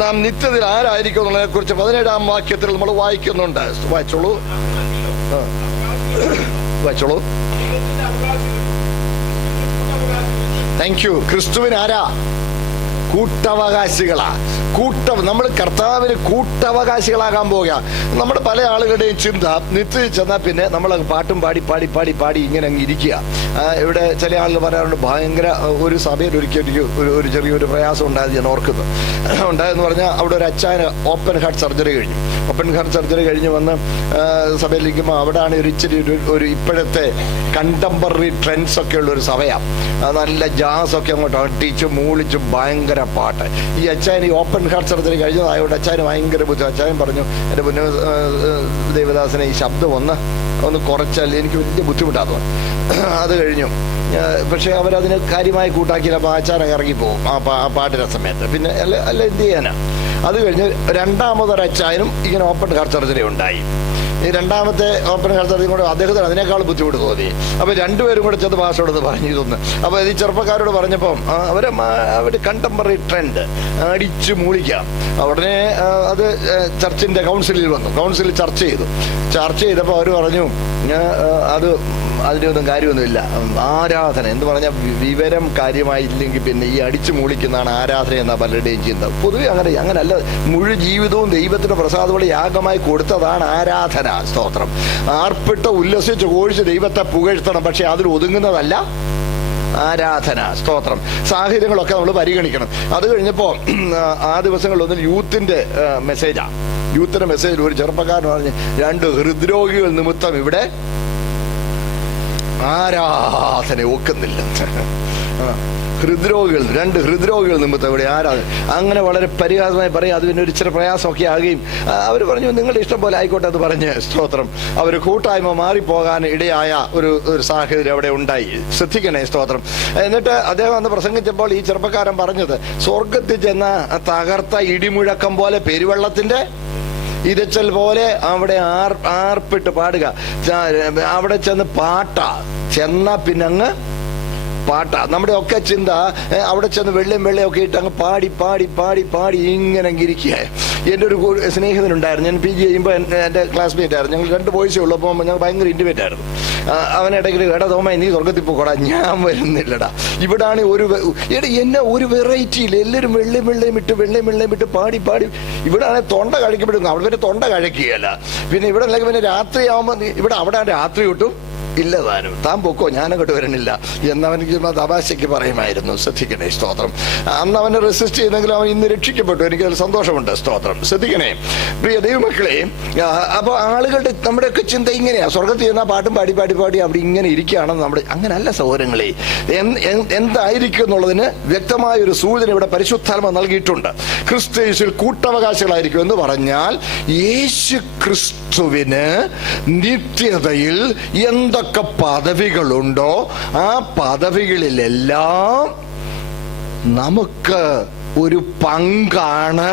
നാം നിത്യത്തിൽ ആരായിരിക്കും എന്നുള്ളതിനെ കുറിച്ച് 17-ാം വാക്യത്തിൽ നമ്മൾ വായിക്കുന്നുണ്ട്. വായിച്ചോളൂ. Thank you. ക്രിസ്തുവിന് ആരാ? കൂട്ടവകാശികളാ. നമ്മൾ കർത്താവിന് കൂട്ടവകാശികളാകാൻ പോവുക. നമ്മുടെ പല ആളുകളുടെയും ചിന്ത നിത്യത്തിൽ ചെന്നാൽ പിന്നെ നമ്മൾ പാട്ടും പാടി ഇങ്ങനെ അങ്ങ് ഇരിക്കുക. ഇവിടെ ചില ആളുകൾ പറയാറുണ്ട്, ഭയങ്കര ഒരു സഭയിൽ ഒരു ചെറിയൊരു പ്രയാസം ഉണ്ടായത് ഞാൻ ഓർക്കുന്നു. ഉണ്ടായെന്ന് പറഞ്ഞാൽ അവിടെ ഒരു അച്ചായന് ഓപ്പൺ ഹാർട്ട് സർജറി കഴിഞ്ഞ് വന്ന് സഭയിലിരിക്കുമ്പോൾ അവിടെയാണ് ഒരു ഇച്ചിരി ഒരു ഇപ്പോഴത്തെ കണ്ടംപററി ട്രെൻഡ്സ് ഒക്കെ ഉള്ള ഒരു സഭയാണ്. നല്ല ജാസ് ഒക്കെ അങ്ങോട്ട് അടിച്ചും മൂളിച്ചും ഭയങ്കര പാട്ട്. ഈ അച്ചായൻ ഈ ഓപ്പൺ ഹാർട്ട് സർജറി കഴിഞ്ഞതായതുകൊണ്ട് അച്ചായന് ഭയങ്കര ബുദ്ധിമുട്ട്. അച്ചായൻ പറഞ്ഞു, എൻ്റെ മുന്നേ ദേവദാസനെ ഈ ശബ്ദം ഒന്ന് കുറച്ചാൽ എനിക്ക് വലിയ ബുദ്ധിമുട്ടാണ്. അത് കഴിഞ്ഞു. പക്ഷെ അവരതിന് കാര്യമായി കൂട്ടാക്കിയില്ല. അപ്പോൾ അച്ചായൻ ഇറങ്ങിപ്പോവും ആ പാട്ടിൻ്റെ സമയത്ത്. പിന്നെ അല്ല എന്ത് ചെയ്യാനാ? അത് കഴിഞ്ഞ് രണ്ടാമതൊരച്ചായനും ഇങ്ങനെ ഓപ്പൺ ഹാർട്ട് സർജറി ഉണ്ടായി. ഈ രണ്ടാമത്തെ ഓപ്പൺ ഹാർട്ട് സർജറി കൂടെ അദ്ദേഹത്തിന് അതിനേക്കാൾ ബുദ്ധിമുട്ട് തോന്നി. അപ്പോൾ രണ്ടുപേരും കൂടെ ചെന്ന് പാസ്റ്ററോട് പറഞ്ഞു ഇതൊന്ന്. അപ്പോൾ ഈ ചെറുപ്പക്കാരോട് പറഞ്ഞപ്പം അവർ കണ്ടംപററി ട്രെൻഡ് അടിച്ചു മൂളിക്കാം. ഉടനെ അത് ചർച്ചിൻ്റെ കൗൺസിലിൽ വന്നു. കൗൺസിലിൽ ചർച്ച ചെയ്തപ്പോൾ അവർ പറഞ്ഞു അതിനൊന്നും കാര്യമൊന്നുമില്ല. ആരാധന എന്ന് പറഞ്ഞാൽ വിവരം കാര്യമായില്ലെങ്കിൽ പിന്നെ ഈ അടിച്ചു മൂളിക്കുന്നതാണ് ആരാധന എന്ന പലരുടെയും ചിന്ത. പൊതുവെ അങ്ങനല്ല. മുഴു ജീവിതവും ദൈവത്തിന് പ്രസാദമുള്ള യാഗമായി കൊടുത്തതാണ് ആരാധന. സ്തോത്രം. ആർപ്പിട്ട് ഉല്ലസിച്ച് ഘോഷിച്ച് ദൈവത്തെ പുകഴ്ത്തണം. പക്ഷെ അതിൽ ഒതുങ്ങുന്നതല്ല ആരാധന. സ്തോത്രം. സാഹചര്യങ്ങളൊക്കെ നമ്മൾ പരിഗണിക്കണം. അത് കഴിഞ്ഞപ്പോൾ ആ ദിവസങ്ങളിലൊന്നും യൂത്തിന്റെ മെസ്സേജിൽ ഒരു ചെറുപ്പക്കാരൻ പറഞ്ഞ് 2 ഹൃദ്രോഗികൾ നിമിത്തം ഇവിടെ ആരാധന ഒക്കുന്നില്ല. 2 ഹൃദ്രോഗികൾ നിമിത്തം ഇവിടെ ആരാധന. അങ്ങനെ വളരെ പരിഹാസമായി പറയും. അത് പിന്നെ ഒരു ഇച്ചിരി പ്രയാസമൊക്കെ ആകുകയും അവർ പറഞ്ഞു നിങ്ങളുടെ ഇഷ്ടം പോലെ ആയിക്കോട്ടെ എന്ന് പറഞ്ഞ് സ്തോത്രം അവർ കൂട്ടായ്മ മാറിപ്പോകാൻ ഇടയായ ഒരു സാഹചര്യം അവിടെ ഉണ്ടായി. ശ്രദ്ധിക്കണേ. സ്തോത്രം. എന്നിട്ട് അദ്ദേഹം അന്ന് പ്രസംഗിച്ചപ്പോൾ ഈ ചെറുപ്പക്കാരൻ പറഞ്ഞത് സ്വർഗത്തിൽ ചെന്ന തകർത്ത ഇടിമുഴക്കം പോലെ പെരുവെള്ളത്തിന്റെ ഇരച്ചൽ പോലെ അവിടെ ആർപ്പിട്ട് പാടുക. അവിടെ ചെന്ന് ചെന്ന പിന്നങ്ങ് നമ്മുടെ ഒക്കെ ചിന്ത അവിടെ ചെന്ന് വെള്ളയൊക്കെ ഇട്ട് അങ്ങ് പാടി ഇങ്ങനെ ഇരിക്കുക. എൻ്റെ ഒരു സ്നേഹിതനുണ്ടായിരുന്നു. ഞാൻ PG ചെയ്യുമ്പോൾ എൻ്റെ ക്ലാസ്മേറ്റ് ആയിരുന്നു. ഞങ്ങൾ 2 ബോയ്സേ ഉള്ളൂ. അപ്പോൾ ഞങ്ങൾ ഭയങ്കര ഇൻറ്റിമേറ്റ് ആയിരുന്നു. അവനിടയ്ക്ക് എടാ തോമ നീ സ്വർഗത്തിൽ പോകടാ, ഞാൻ വരുന്നില്ലടാ. ഇവിടാണ് എന്നെ ഒരു വെറൈറ്റിയിൽ എല്ലാവരും വെള്ളയും ഇട്ട് പാടി ഇവിടാണ് തൊണ്ട കഴിക്കപ്പെടുന്നു. അവിടെ പിന്നെ തൊണ്ട കഴിക്കുകയല്ല. പിന്നെ ഇവിടെ അല്ലെങ്കിൽ പിന്നെ രാത്രിയാവുമ്പോൾ അവിടെ രാത്രി കിട്ടും ഇല്ല താൻ പൊക്കോ ഞാനങ്ങോട്ട് വരണില്ല എന്നവനിക്ക് തമാശയ്ക്ക് പറയുമായിരുന്നു. ശ്രദ്ധിക്കണേ. സ്തോത്രം. അന്ന് അവനെ റെസിസ്റ്റ് ചെയ്തെങ്കിലും അവൻ ഇന്ന് രക്ഷിക്കപ്പെട്ടു. എനിക്കതിൽ സന്തോഷമുണ്ട്. സ്തോത്രം. ശ്രദ്ധിക്കണേ പ്രിയ ദൈവമക്കളെ. അപ്പോൾ ആളുകളുടെ നമ്മുടെയൊക്കെ ചിന്ത ഇങ്ങനെയാ. സ്വർഗത്തിൽ ചെന്നാൽ പാട്ടും പാടി അവിടെ ഇങ്ങനെ ഇരിക്കുകയാണെന്ന് നമ്മുടെ അങ്ങനല്ല സഹോദരങ്ങളെ. എന്തായിരിക്കും എന്നുള്ളതിന് വ്യക്തമായൊരു സൂചന ഇവിടെ പരിശുദ്ധാത്മ നൽകിയിട്ടുണ്ട്. ക്രിസ്തുയേശുവിൽ കൂട്ടവകാശികളായിരിക്കും എന്ന് പറഞ്ഞാൽ യേശു ക്രിസ്തുവിന് നിത്യതയിൽ എന്തൊക്കെ പദവികളുണ്ടോ ആ പദവികളിലെല്ലാം നമുക്ക് ഒരു പങ്കാണ്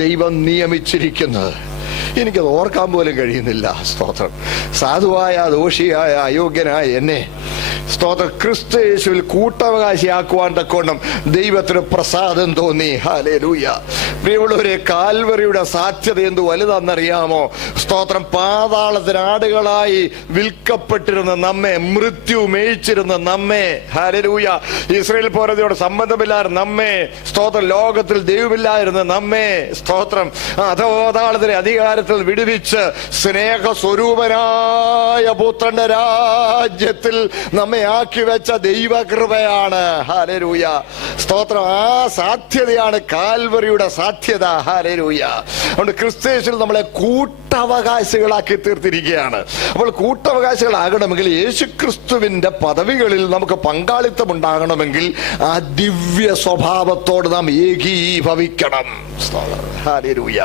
ദൈവം നിയമിച്ചിരിക്കുന്നത്. എനിക്കത് ഓർക്കാൻ പോലും കഴിയുന്നില്ല. സ്തോത്രം. സാധുവായ ദോഷിയായ അയോഗ്യനായ എന്നെ സ്തോത്രം ക്രിസ്തു യേശുവിൽ കൂട്ടവകാശിയാക്കുവാൻ തക്കോണം ദൈവത്തിന് പ്രസാദം തോന്നി. ഹല്ലേലൂയ. പ്രിയമുള്ളവരെ, കാൽവറിയുടെ സാധ്യത എന്ത് വലുതാണെന്നറിയാമോ? സ്തോത്രം. പാതാളത്തിനാടുകളായി വിൽക്കപ്പെട്ടിരുന്ന നമ്മെ, മൃത്യു മേയിച്ചിരുന്ന നമ്മെ, ഹല്ലേലൂയ, ഇസ്രായേൽ പോരതയോട് സംബന്ധമില്ലാതെ നമ്മെ, സ്തോത്രം, ലോകത്തിൽ ദൈവമില്ലായിരുന്ന നമ്മെ, സ്തോത്രം, അധോപാതാളത്തിലെ അധികാരത്തിൽ വിടുവിച്ച് സ്നേഹസ്വരൂപനായ പുത്രന്റെ രാജ്യത്തിൽ നമ്മെ ആക്കി വെച്ച ദൈവകൃപയാണ്. ഹല്ലേലൂയ. സ്തോത്രം. ആ സാധ്യതയാണ് കാൽവറിയുടെ സാധ്യത. ഹല്ലേലൂയ. അതുകൊണ്ട് ക്രിസ്തുയേശുവിൽ നമ്മളെ കൂട്ടവകാശികളാക്കി തീർത്തിരിക്കുകയാണ്. അപ്പോൾ കൂട്ടവകാശികളാകണമെങ്കിൽ യേശുക്രിസ്തുവിന്റെ പദവികളിൽ നമുക്ക് പങ്കാളിത്തം ഉണ്ടാകണമെങ്കിൽ ആ ദിവ്യ സ്വഭാവത്തോട് നാം ഏകീഭവിക്കണം. ഹല്ലേലൂയ.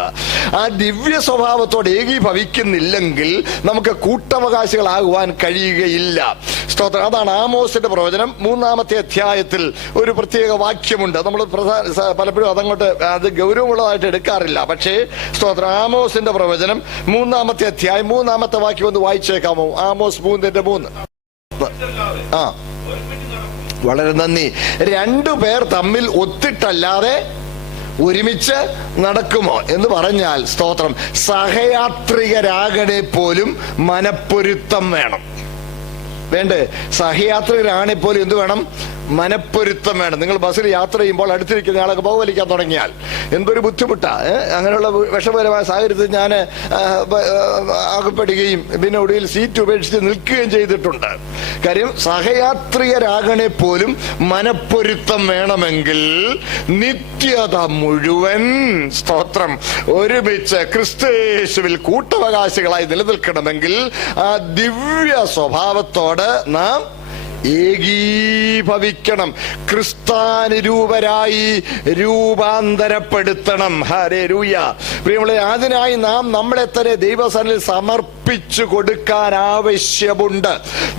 ആ ദിവ്യ സ്വഭാവത്തോട് ഏകീഭവിക്കുന്നില്ലെങ്കിൽ നമുക്ക് കൂട്ടവകാശികളാകുവാൻ കഴിയുകയില്ല. സ്തോത്രം. അതാണ് ആമോസിന്റെ പ്രവചനം 3-ാമത്തെ അധ്യായത്തിൽ ഒരു പ്രത്യേക വാക്യമുണ്ട്. നമ്മൾ പലപ്പോഴും അത് ഗൗരവമുള്ളതായിട്ട് എടുക്കാറില്ല. പക്ഷേ സ്തോത്രം, ആമോസിന്റെ പ്രവചനം 3-ാമത്തെ അധ്യായം 3-ാമത്തെ വാക്യം ഒന്ന് വായിച്ചേക്കാമോ? ആമോസ് 3:3. വളരെ നന്ദി. 2 പേർ തമ്മിൽ ഒത്തിട്ടല്ലാതെ ഒരുമിച്ച് നടക്കുമോ എന്ന് പറഞ്ഞാൽ, സ്തോത്രം, സഹയാത്രികരാകണെ പോലും മനപ്പൊരുത്തം വേണം. വേണ്ടേ? സഹയാത്രികരാണെ പോലും എന്ത് വേണം? മനപ്പൊരുത്തം വേണം. നിങ്ങൾ ബസ്സിൽ യാത്ര ചെയ്യുമ്പോൾ അടുത്തിരിക്കുന്ന ആളൊക്കെ ബഹുവലിക്കാൻ തുടങ്ങിയാൽ എന്തൊരു ബുദ്ധിമുട്ടാ. അങ്ങനെയുള്ള വിഷമകരമായ സാഹചര്യത്തിൽ ഞാൻ അകപ്പെടുകയും പിന്നെ ഒടുവിൽ സീറ്റ് ഉപേക്ഷിച്ച് നിൽക്കുകയും ചെയ്തിട്ടുണ്ട്. കാര്യം സഹയാത്രികരാകണെ പോലും മനപ്പൊരുത്തം വേണമെങ്കിൽ നിത്യത മുഴുവൻ, സ്തോത്രം, ഒരുമിച്ച് ക്രിസ്തുയേശുവിൽ കൂട്ടവകാശികളായി നിലനിൽക്കണമെങ്കിൽ ആ ദിവ്യ സ്വഭാവത്തോട് നാം ഏകീഭവിക്കണം, ക്രിസ്താനുരൂപരായി രൂപാന്തരപ്പെടുത്തണം. ഹല്ലേലൂയ. പ്രിയമുള്ളവരെ, അതിനായി നാം നമ്മളെ തന്നെ ദൈവസന്നിധിയിൽ സമർപ്പിച്ചു കൊടുക്കാൻ ആവശ്യമുണ്ട്.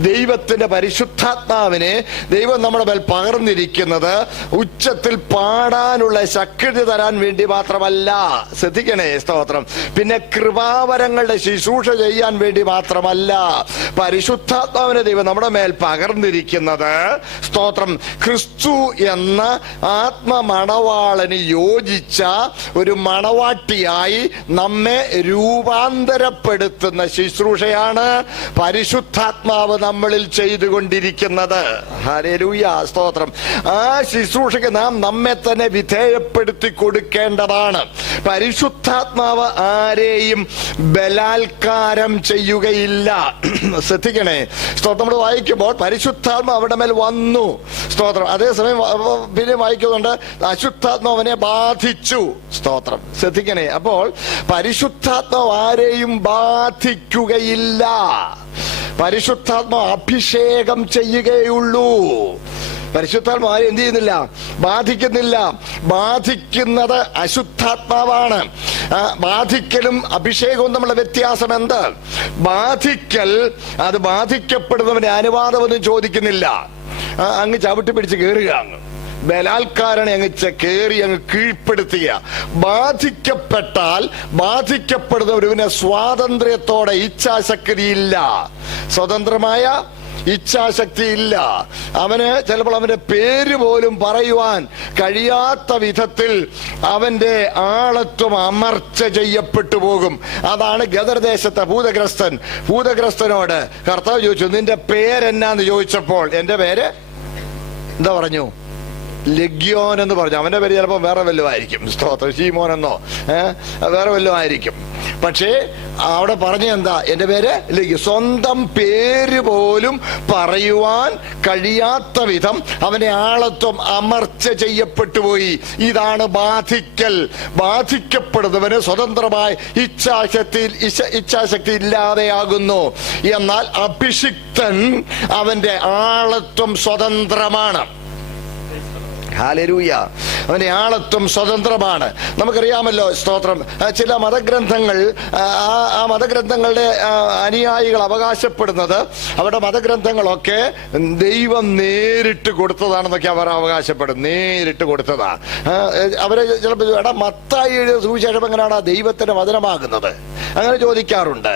ദൈവത്തിന്റെ പരിശുദ്ധാത്മാവിനെ ദൈവം നമ്മുടെ മേൽ പകർന്നിരിക്കുന്നത് ഉച്ചത്തിൽ പാടാനുള്ള ശക്തി തരാൻ വേണ്ടി മാത്രമല്ല. ശ്രദ്ധിക്കണേ, സ്തോത്രം. പിന്നെ കൃപാവരങ്ങളുടെ ശുശ്രൂഷ ചെയ്യാൻ വേണ്ടി മാത്രമല്ല. പരിശുദ്ധാത്മാവിനെ ദൈവം നമ്മുടെ മേൽ പകർന്നിരിക്കുന്നത്, സ്തോത്രം, ക്രിസ്തു എന്ന ആത്മമണവാളന് യോജിച്ച ഒരു മണവാട്ടിയായി നമ്മെ രൂപാന്തരപ്പെടുത്തുന്ന ശുശ്രൂഷയാണ് പരിശുദ്ധാത്മാവ് നമ്മളിൽ ചെയ്തുകൊണ്ടിരിക്കുന്നത്. ഹല്ലേലൂയ, സ്തോത്രം. ആ ശുശ്രൂഷയ്ക്ക് നാം നമ്മെ തന്നെ വിധേയപ്പെടുത്തി കൊടുക്കേണ്ടതാണ്. പരിശുദ്ധാത്മാവ് ആരെയും ബലാത്കാരം ചെയ്യുകയില്ല. ശ്രദ്ധിക്കണേ, സ്തോത്രം. നമ്മൾ വായിക്കുമ്പോൾ പരിശുദ്ധാത്മ അവിടെ മേൽ വന്നു, സ്തോത്രം. അതേസമയം പിന്നെ വായിക്കുന്നുണ്ട് അശുദ്ധാത്മാവിനെ ബാധിച്ചു, സ്തോത്രം. ശ്രദ്ധിക്കണേ. അപ്പോൾ പരിശുദ്ധാത്മാവ് ആരെയും ബാധിക്കുകയില്ല. പരിശുദ്ധാത്മാവ് അഭിഷേകം ചെയ്യുകയുള്ളൂ. പരിശുദ്ധാത്മാവ് ആരും എന്ത് ചെയ്യുന്നില്ല? ബാധിക്കുന്നില്ല. ബാധിക്കുന്നത് അശുദ്ധാത്മാവാണ്. ബാധിക്കലും അഭിഷേകവും തമ്മിലുള്ള വ്യത്യാസം എന്ത്? ബാധിക്കൽ, അത് ബാധിക്കപ്പെടുന്നവന്റെ അനുവാദമൊന്നും ചോദിക്കുന്നില്ല. അങ്ങ് ചവിട്ടി പിടിച്ച് കയറുക, അങ്ങ് ബലാത്കാരനെ അങ്ങ് കയറി അങ്ങ് കീഴ്പ്പെടുത്തുക. ബാധിക്കപ്പെട്ടാൽ ബാധിക്കപ്പെടുന്നവരുവിന് സ്വാതന്ത്ര്യത്തോടെ ഇച്ഛാശക്തിയില്ല, സ്വതന്ത്രമായ ഇച്ഛാശക്തി ഇല്ല. അവന് ചിലപ്പോൾ അവന്റെ പേര് പോലും പറയുവാൻ കഴിയാത്ത വിധത്തിൽ അവന്റെ ആളത്വം അമർച്ച ചെയ്യപ്പെട്ടു പോകും. അതാണ് ഗദർദേശത്തെ ഭൂതഗ്രസ്തനോട് കർത്താവ് ചോദിച്ചു, നിന്റെ പേരെന്നാന്ന് ചോദിച്ചപ്പോൾ എന്റെ പേര് എന്താ പറഞ്ഞു? ലഗ്യോൻ എന്ന് പറഞ്ഞു. അവന്റെ പേര് ചിലപ്പോൾ വേറെ വല്ലതും ആയിരിക്കും, സ്തോത്രം, ശീമോൻ എന്നോ വേറെ വല്ലതും ആയിരിക്കും. പക്ഷേ അവിടെ പറഞ്ഞ എന്താ? എന്റെ പേര് ലഗ്യോൻ. സ്വന്തം പേര് പോലും പറയുവാൻ കഴിയാത്ത വിധം അവന്റെ ആളത്വം അമർച്ച ചെയ്യപ്പെട്ടു പോയി. ഇതാണ് ബാധിക്കൽ. ബാധിക്കപ്പെടുന്നവന് സ്വതന്ത്രമായി ഇച്ഛാശക്തി ഇല്ലാതെയാകുന്നു. എന്നാൽ അഭിഷിക്തൻ അവന്റെ ആളത്വം സ്വതന്ത്രമാണ്. ഹല്ലേലൂയ. അവന്റെ ആളത്വം സ്വതന്ത്രമാണ്. നമുക്കറിയാമല്ലോ, സ്തോത്രം, ചില മതഗ്രന്ഥങ്ങൾ, ആ മതഗ്രന്ഥങ്ങളുടെ അനുയായികൾ അവകാശപ്പെടുന്നത് അവരുടെ മതഗ്രന്ഥങ്ങളൊക്കെ ദൈവം നേരിട്ട് കൊടുത്തതാണെന്നൊക്കെ അവർ അവകാശപ്പെടും. നേരിട്ട് കൊടുത്തതാ. അവരെ ചിലപ്പോൾ എടാ, മത്തായി എഴുതിയ സുവിശേഷം എങ്ങനെയാണ് ദൈവത്തിന്റെ വചനമാകുന്നത്? അങ്ങനെ ചോദിക്കാറുണ്ട്.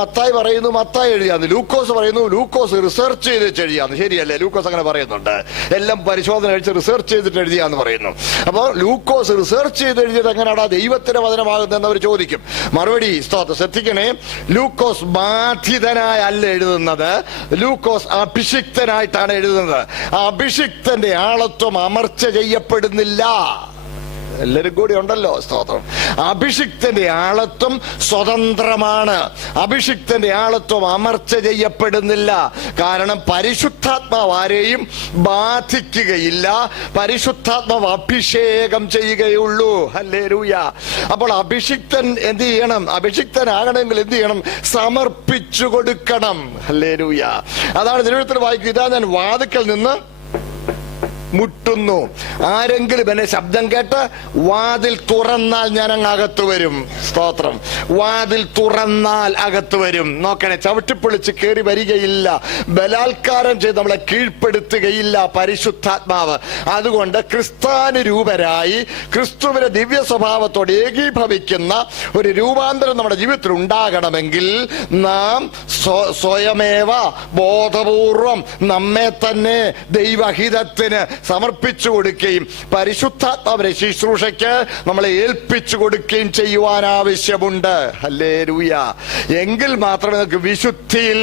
മത്തായി പറയുന്നു മത്തായി എഴുതിയാന്ന്, ലൂക്കോസ് പറയുന്നു ലൂക്കോസ് റിസർച്ച് ചെയ്ത് എഴുതിയാന്ന്. ശരിയല്ലേ? ലൂക്കോസ് അങ്ങനെ പറയുന്നുണ്ട്. എല്ലാം പരിശോധന കഴിച്ച് റിസർച്ച് ചെയ്തിട്ട് എഴുതിയാന്ന് പറയുന്നു. അപ്പോൾ ലൂക്കോസ് റിസർച്ച് ചെയ്ത് എഴുതിയത് എങ്ങനെയാണ് ദൈവത്തിന്റെ വചനമാകുന്നതെന്ന് അവർ ചോദിക്കും. മറുപടി, സ്തോത്രം, ശ്രദ്ധിക്കണേ, ലൂക്കോസ് ബാധിതനായല്ല എഴുതുന്നത്, ലൂക്കോസ് അഭിഷിക്തനായിട്ടാണ് എഴുതുന്നത്. അഭിഷിക്തന്റെ ആളത്വം അമർച്ച ചെയ്യപ്പെടുന്നില്ല. എല്ലാവരും കൂടി ഉണ്ടല്ലോ, സ്തോത്രം. അഭിഷിക്തന്റെ ആളത്വം സ്വതന്ത്രമാണ്. അഭിഷിക്തന്റെ ആളത്വം അമർച്ച ചെയ്യപ്പെടുന്നില്ല. കാരണം പരിശുദ്ധാത്മാവ് ആരെയും ബാധിക്കുകയില്ല. പരിശുദ്ധാത്മാവ് അഭിഷേകം ചെയ്യുകയുള്ളൂ. ഹല്ലേലൂയ. അപ്പോൾ അഭിഷിക്തൻ എന്ത് ചെയ്യണം? അഭിഷിക്തനാകണമെങ്കിൽ എന്ത് ചെയ്യണം? സമർപ്പിച്ചു കൊടുക്കണം. ഹല്ലേലൂയ. അതാണ് തിരുവഴുത്തിൽ വായിക്കുക, ഇതാ ഞാൻ വാതിക്കൽ നിന്ന് മുട്ടുന്നു, ആരെങ്കിലും എന്നെ ശബ്ദം കേട്ട് വാതിൽ തുറന്നാൽ ഞാൻ അങ്ങ് അകത്ത് വരും. സ്തോത്രം. വാതിൽ തുറന്നാൽ അകത്ത് വരും. നോക്കണേ, ചവിട്ടിപ്പൊളിച്ച് കയറി വരികയില്ല, ബലാത്കാരം ചെയ്ത് നമ്മളെ കീഴ്പ്പെടുത്തുകയില്ല പരിശുദ്ധാത്മാവ്. അതുകൊണ്ട് ക്രിസ്താനുരൂപരായി ക്രിസ്തുവിന്റെ ദിവ്യ സ്വഭാവത്തോട് ഏകീഭവിക്കുന്ന ഒരു രൂപാന്തരം നമ്മുടെ ജീവിതത്തിൽ ഉണ്ടാകണമെങ്കിൽ നാം സ്വയമേവ ബോധപൂർവം നമ്മെ തന്നെ ദൈവഹിതത്തിന് സമർപ്പിച്ചു കൊടുക്കുകയും പരിശുദ്ധാത്മാവിന്റെ ശുശ്രൂഷയ്ക്ക് നമ്മളെ ഏൽപ്പിച്ചു കൊടുക്കുകയും ചെയ്യുവാൻ ആവശ്യമുണ്ട്. ഹല്ലേലൂയ. എങ്കിൽ മാത്രമേ നമുക്ക് വിശുദ്ധിയിൽ